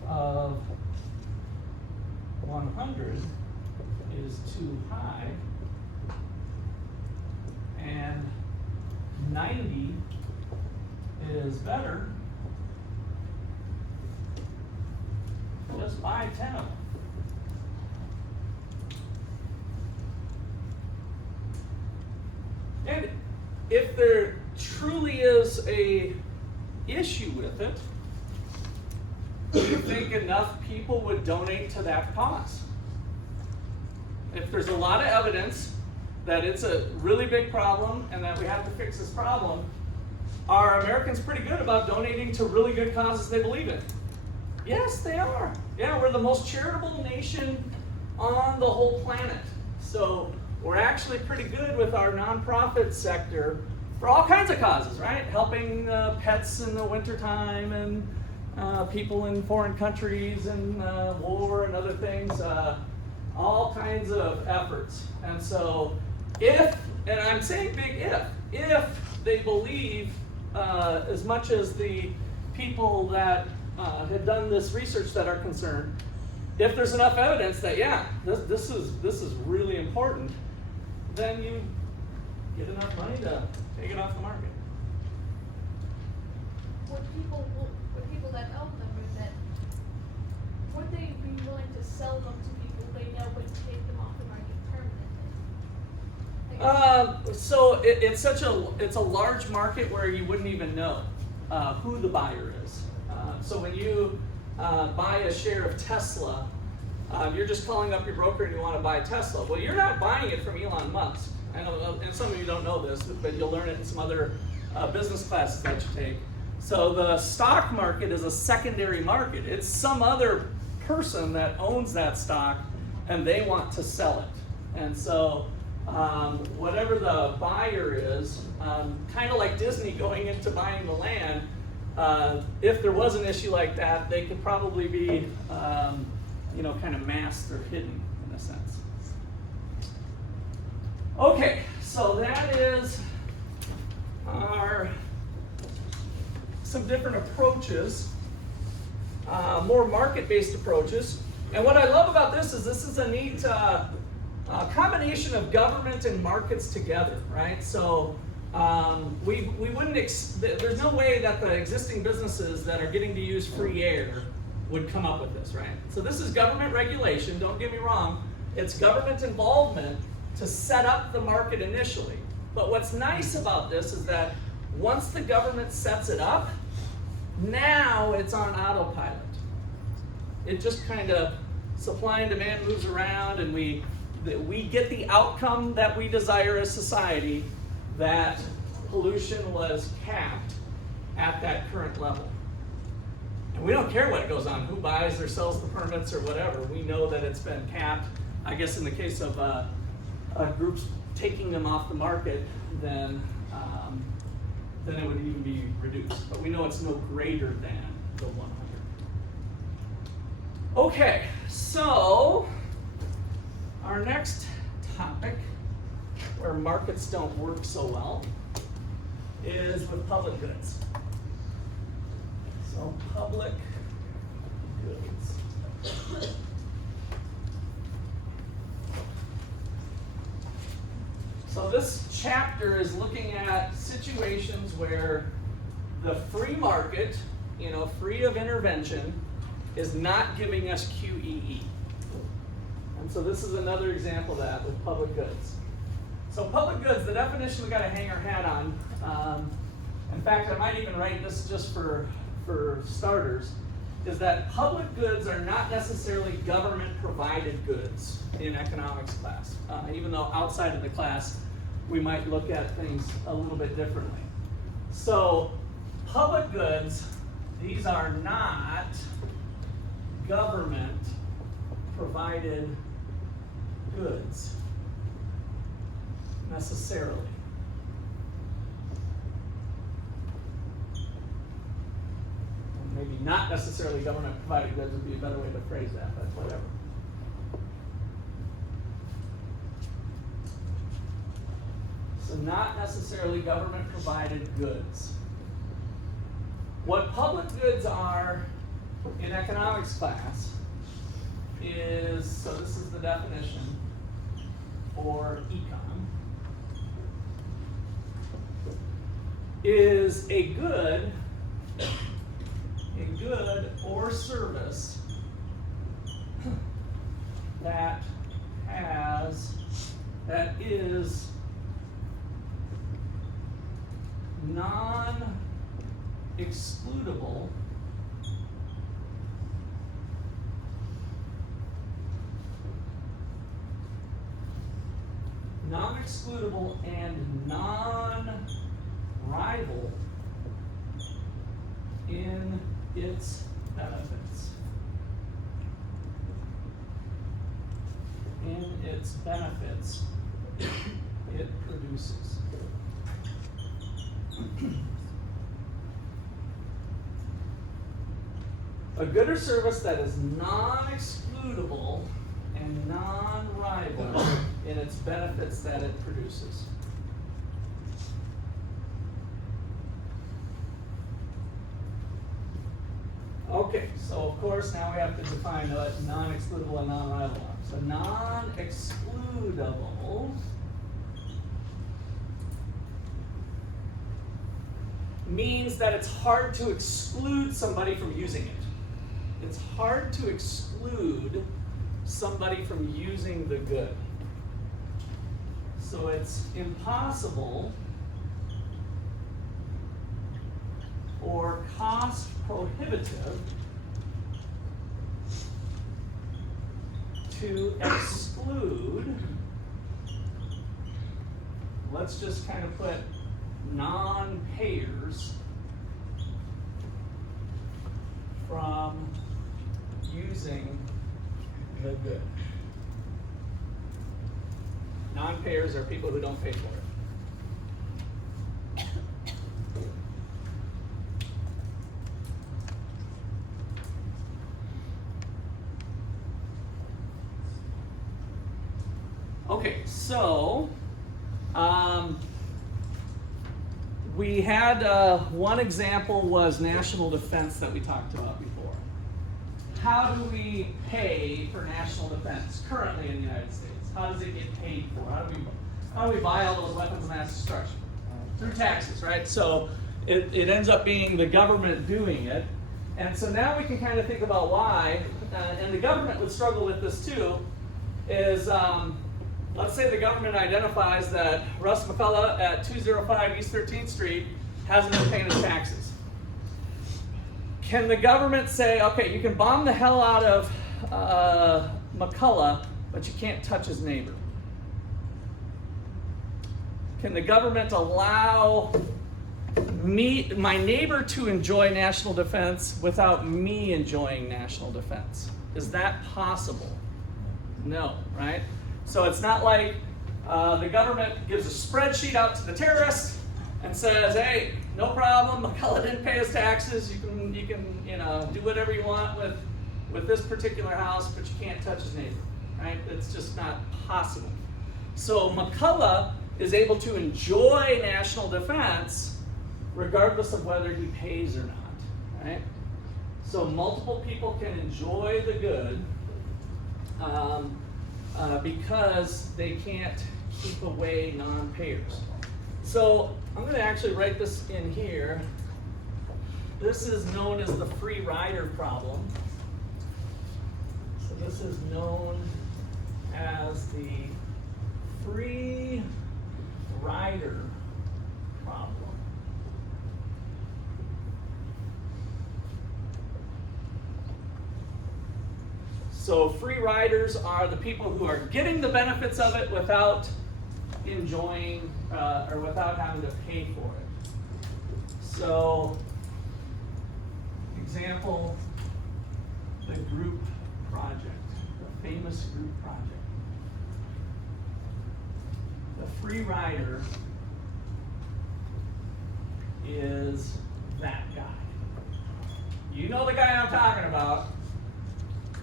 of 100 is too high and 90 is better, just buy 10 of them. And if there truly is a issue with it, do you think enough people would donate to that cause? If there's a lot of evidence that it's a really big problem and that we have to fix this problem, are Americans pretty good about donating to really good causes they believe in? Yes, they are. Yeah, we're the most charitable nation on the whole planet. So we're actually pretty good with our nonprofit sector for all kinds of causes, right? Helping pets in the wintertime and people in foreign countries and war and other things, all kinds of efforts. And so if, and I'm saying big if they believe as much as the people that have done this research that are concerned, if there's enough evidence that yeah, this is really important, then you get enough money to take it off the market. Would people that own them, would they be willing to sell them to people they know would take them off the market permanently? So it's a large market where you wouldn't even know who the buyer is. So when you buy a share of Tesla, you're just calling up your broker and you want to buy Tesla. Well, you're not buying it from Elon Musk. I know, and some of you don't know this, but you'll learn it in some other business classes that you take. So the stock market is a secondary market. It's some other person that owns that stock and they want to sell it. And so whatever the buyer is, kind of like Disney going into buying the land, if there was an issue like that, they could probably be kind of masked or hidden in a sense. Okay, so that is some different approaches, more market-based approaches. And what I love about this is a neat combination of government and markets together, right? So we wouldn't, there's no way that the existing businesses that are getting to use free air would come up with this, right? So this is government regulation, don't get me wrong. It's government involvement to set up the market initially. But what's nice about this is that once the government sets it up, now it's on autopilot. It just kind of, supply and demand moves around and we get the outcome that we desire as society, that pollution was capped at that current level. And we don't care what goes on, who buys or sells the permits or whatever. We know that it's been capped. I guess in the case of groups taking them off the market, then it would even be reduced. But we know it's no greater than the 100. Okay, so our next topic, where markets don't work so well, is with public goods. So public goods. So this chapter is looking at situations where the free market, free of intervention, is not giving us QEE. And so this is another example of that with public goods. So public goods, the definition we got to hang our hat on. In fact, I might even write this just for starters, is that public goods are not necessarily government-provided goods in economics class. Even though outside of the class, we might look at things a little bit differently. So public goods, these are not government-provided goods necessarily. Maybe not necessarily government-provided goods would be a better way to phrase that, but whatever. So not necessarily government-provided goods. What public goods are in economics class is, so this is the definition for econ, is a good or service that is non-excludable and non-rival in its benefits. It produces. A good or service that is non-excludable and non-rival in its benefits that it produces. Okay, so of course now we have to define what non-excludable and non-rival are. So non-excludable means that it's hard to exclude somebody from using it. It's hard to exclude somebody from using the good. So it's impossible or cost prohibitive to exclude, let's just kind of put non-payers from using the good. Non-payers are people who don't pay for it. Okay, so we had one example was national defense that we talked about before. How do we pay for national defense currently in the United States? How does it get paid for? How do we buy all those weapons of mass destruction? Through taxes, right? So it ends up being the government doing it. And so now we can kind of think about why, and the government would struggle with this too, is let's say the government identifies that Russ McCullough at 205 East 13th Street hasn't been paying his taxes. Can the government say, okay, you can bomb the hell out of McCullough, but you can't touch his neighbor? Can the government allow my neighbor to enjoy national defense without me enjoying national defense? Is that possible? No, right? So it's not like the government gives a spreadsheet out to the terrorists and says, "Hey, no problem. McCullough didn't pay his taxes. You can do whatever you want with this particular house, but you can't touch his neighbor." Right? It's just not possible. So McCullough is able to enjoy national defense regardless of whether he pays or not. Right? So multiple people can enjoy the good. Because they can't keep away non-payers. So I'm going to actually write this in here. This is known as the free rider problem. So this is known as the free rider problem. So free riders are the people who are getting the benefits of it without enjoying or without having to pay for it. So, example, the group project, the famous group project. The free rider is that guy. You know the guy I'm talking about.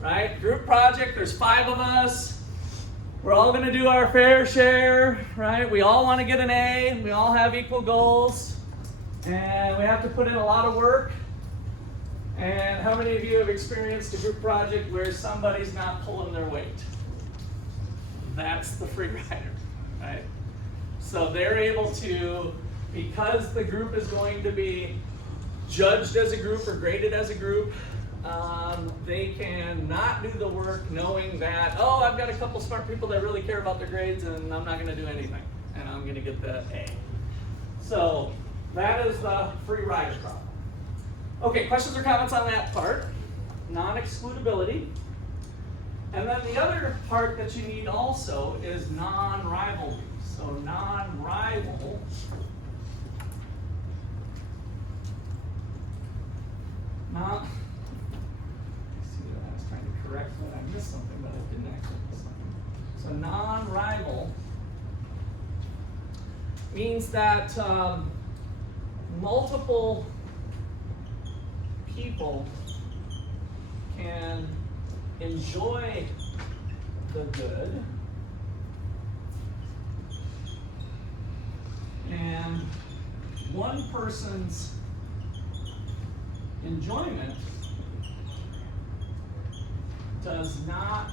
Right? Group project, there's 5 of us. We're all going to do our fair share, right? We all want to get an A. We all have equal goals. And we have to put in a lot of work. And how many of you have experienced a group project where somebody's not pulling their weight? That's the free rider, right? So they're able to, because the group is going to be judged as a group or graded as a group, they can not do the work knowing that, oh, I've got a couple smart people that really care about their grades and I'm not going to do anything and I'm going to get the A. So that is the free rider problem. Okay, questions or comments on that part? Non-excludability. And then the other part that you need also is non-rivalry. So non-rival correct that I missed something, but I didn't actually miss something. So non-rival means that multiple people can enjoy the good and one person's enjoyment does not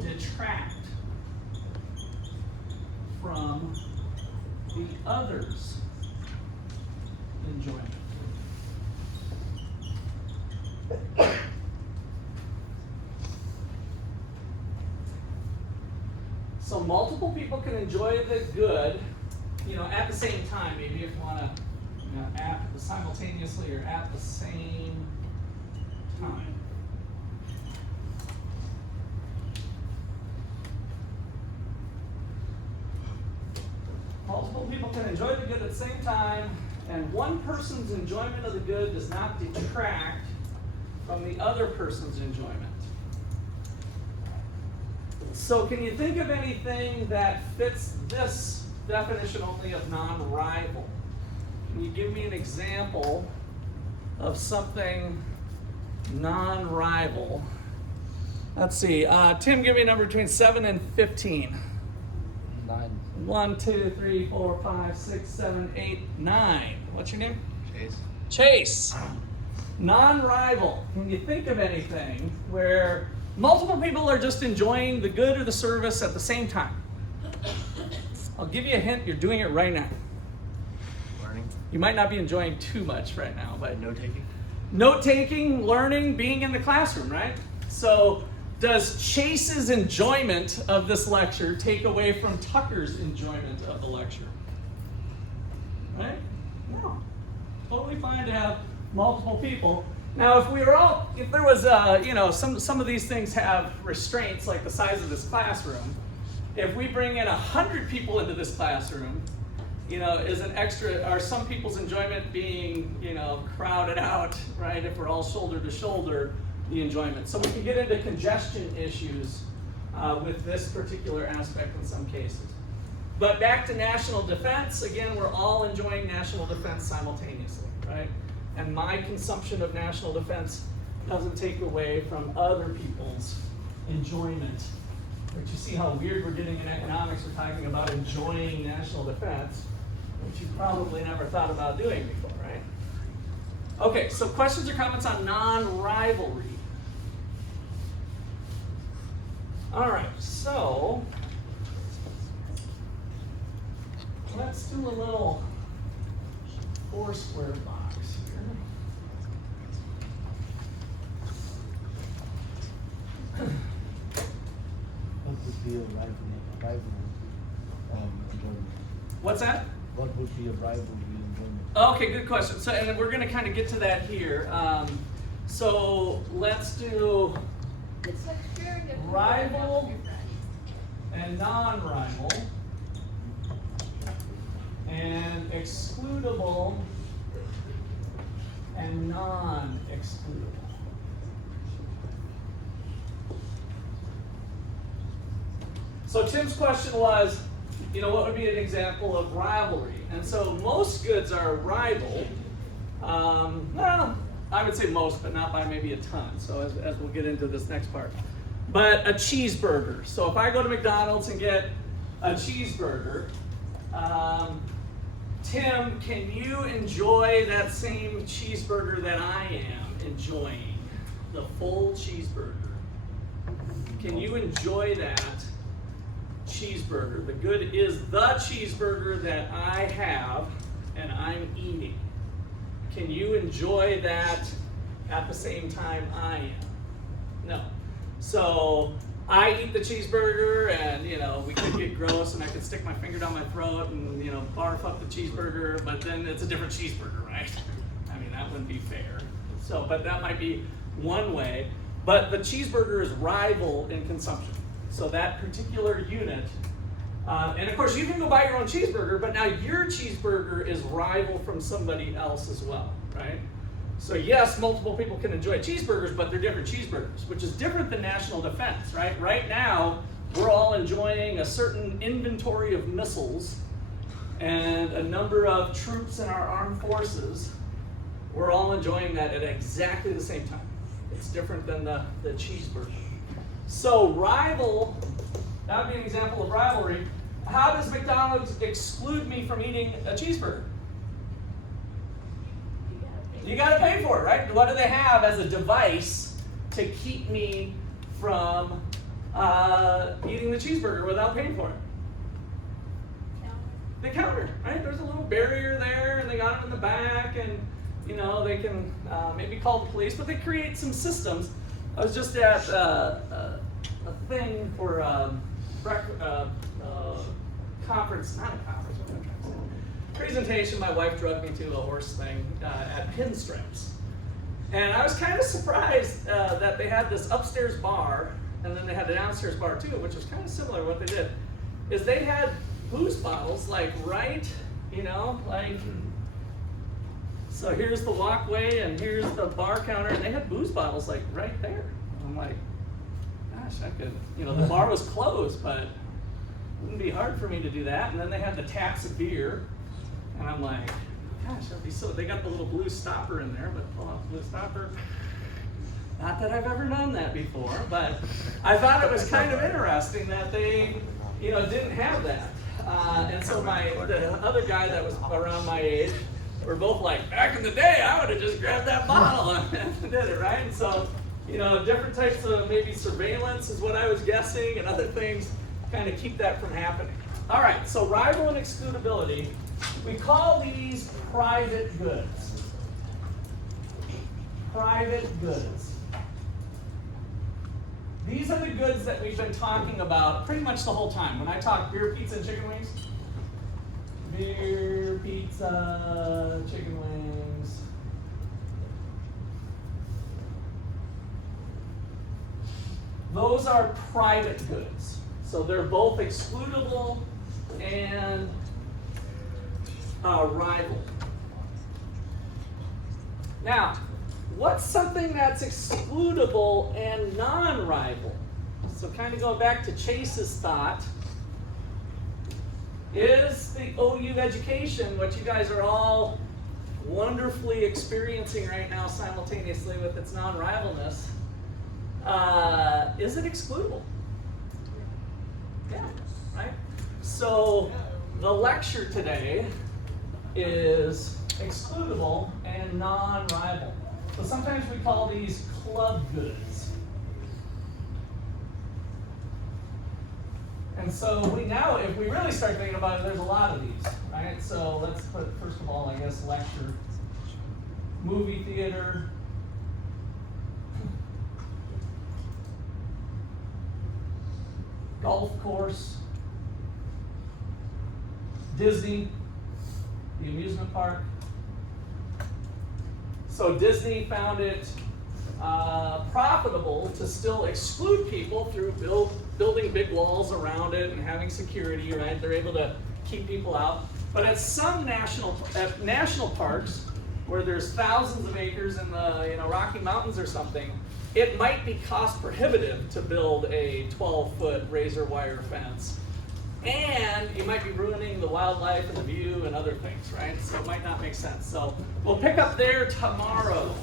detract from the other's enjoyment. So multiple people can enjoy the good, at the same time. Maybe if you want to, simultaneously or at the same time. Multiple people can enjoy the good at the same time, and one person's enjoyment of the good does not detract from the other person's enjoyment. So can you think of anything that fits this definition only of non-rival? Can you give me an example of something non-rival? Let's see. Tim, give me a number between 7 and 15. 9. 1, 2, 3, 4, 5, 6, 7, 8, 9. What's your name? Chase. Chase. Non-rival. Can you think of anything where multiple people are just enjoying the good or the service at the same time? I'll give you a hint. You're doing it right now. Learning. You might not be enjoying too much right now, but Note taking. Note-taking, learning, being in the classroom, right? So does Chase's enjoyment of this lecture take away from Tucker's enjoyment of the lecture? Right? No. Totally fine to have multiple people. Now, if there was, some of these things have restraints, like the size of this classroom. If we bring in 100 people into this classroom, are some people's enjoyment being, crowded out, right? If we're all shoulder to shoulder, the enjoyment. So we can get into congestion issues with this particular aspect in some cases. But back to national defense, again, we're all enjoying national defense simultaneously, right? And my consumption of national defense doesn't take away from other people's enjoyment. But you see how weird we're getting in economics. We're talking about enjoying national defense, which you probably never thought about doing before, right? Okay, so questions or comments on non-rivalry? All right, so let's do a little four-square box here. What would be a rivalry enjoyment? What's that? What would be a rivalry enjoyment? Okay, good question. So, and we're going to kind of get to that here. So let's do It's like sharing a rival with your friend. and non-rival, and excludable and non-excludable. So Tim's question was, what would be an example of rivalry? And so most goods are rival. Well, I would say most, but not by maybe a ton. So as we'll get into this next part. But a cheeseburger. So if I go to McDonald's and get a cheeseburger, Tim, can you enjoy that same cheeseburger that I am enjoying? The full cheeseburger. Can you enjoy that cheeseburger? The good is the cheeseburger that I have and I'm eating. Can you enjoy that at the same time I am? No. So I eat the cheeseburger and, we could get gross and I could stick my finger down my throat and, barf up the cheeseburger, but then it's a different cheeseburger, right? I mean, that wouldn't be fair. So, but that might be one way. But the cheeseburger is rival in consumption. So that particular unit, and of course you can go buy your own cheeseburger, but now your cheeseburger is rival from somebody else as well, right? So yes, multiple people can enjoy cheeseburgers, but they're different cheeseburgers, which is different than national defense, right? Right now, we're all enjoying a certain inventory of missiles and a number of troops in our armed forces. We're all enjoying that at exactly the same time. It's different than the cheeseburger. So rival, that would be an example of rivalry. how does McDonald's exclude me from eating a cheeseburger? You gotta pay for it, right? What do they have as a device to keep me from eating the cheeseburger without paying for it? The counter, right? There's a little barrier there, and they got them in the back, and you know they can maybe call the police, but they create some systems. I was just at a thing for conference, not a conference, what am I trying to say? Presentation. My wife drugged me to a horse thing at Pinstripes, and I was kind of surprised that they had this upstairs bar, and then they had the downstairs bar too, which was kind of similar to what they did. Is they had booze bottles like right, you know, like. So here's the walkway, and here's the bar counter, and they had booze bottles like right there. I'm like, gosh, I could, you know, the bar was closed, but it wouldn't be hard for me to do that. And then they had the taps of beer, and I'm like, gosh, that'd be so. They got the little blue stopper in there, but pull off the blue stopper. Not that I've ever done that before, but I thought it was kind of interesting that they, you know, didn't have that. And so the other guy that was around my age. We're both like, back in the day, I would have just grabbed that bottle and did it, right? And so, you know, different types of maybe surveillance is what I was guessing, and other things kind of keep that from happening. All right, so rival and excludability, we call these private goods. Private goods. These are the goods that we've been talking about pretty much the whole time. When I talk beer, pizza, and chicken wings, beer, pizza, chicken wings. Those are private goods. So they're both excludable and rival. Now, what's something that's excludable and non-rival? So kind of going back to Chase's thought, is the OU education, what you guys are all wonderfully experiencing right now simultaneously with its non-rivalness, is it excludable? Yeah, right? So the lecture today is excludable and non-rival. So sometimes we call these club goods. And so we now, if we really start thinking about it, there's a lot of these, right? So let's put, first of all, I guess, lecture, movie theater, golf course, Disney, the amusement park. So Disney found it profitable to still exclude people through building big walls around it and having security, right? They're able to keep people out. But at some national parks, where there's thousands of acres in the Rocky Mountains or something, it might be cost prohibitive to build a 12-foot razor wire fence. And you might be ruining the wildlife and the view and other things, right? So it might not make sense. So we'll pick up there tomorrow.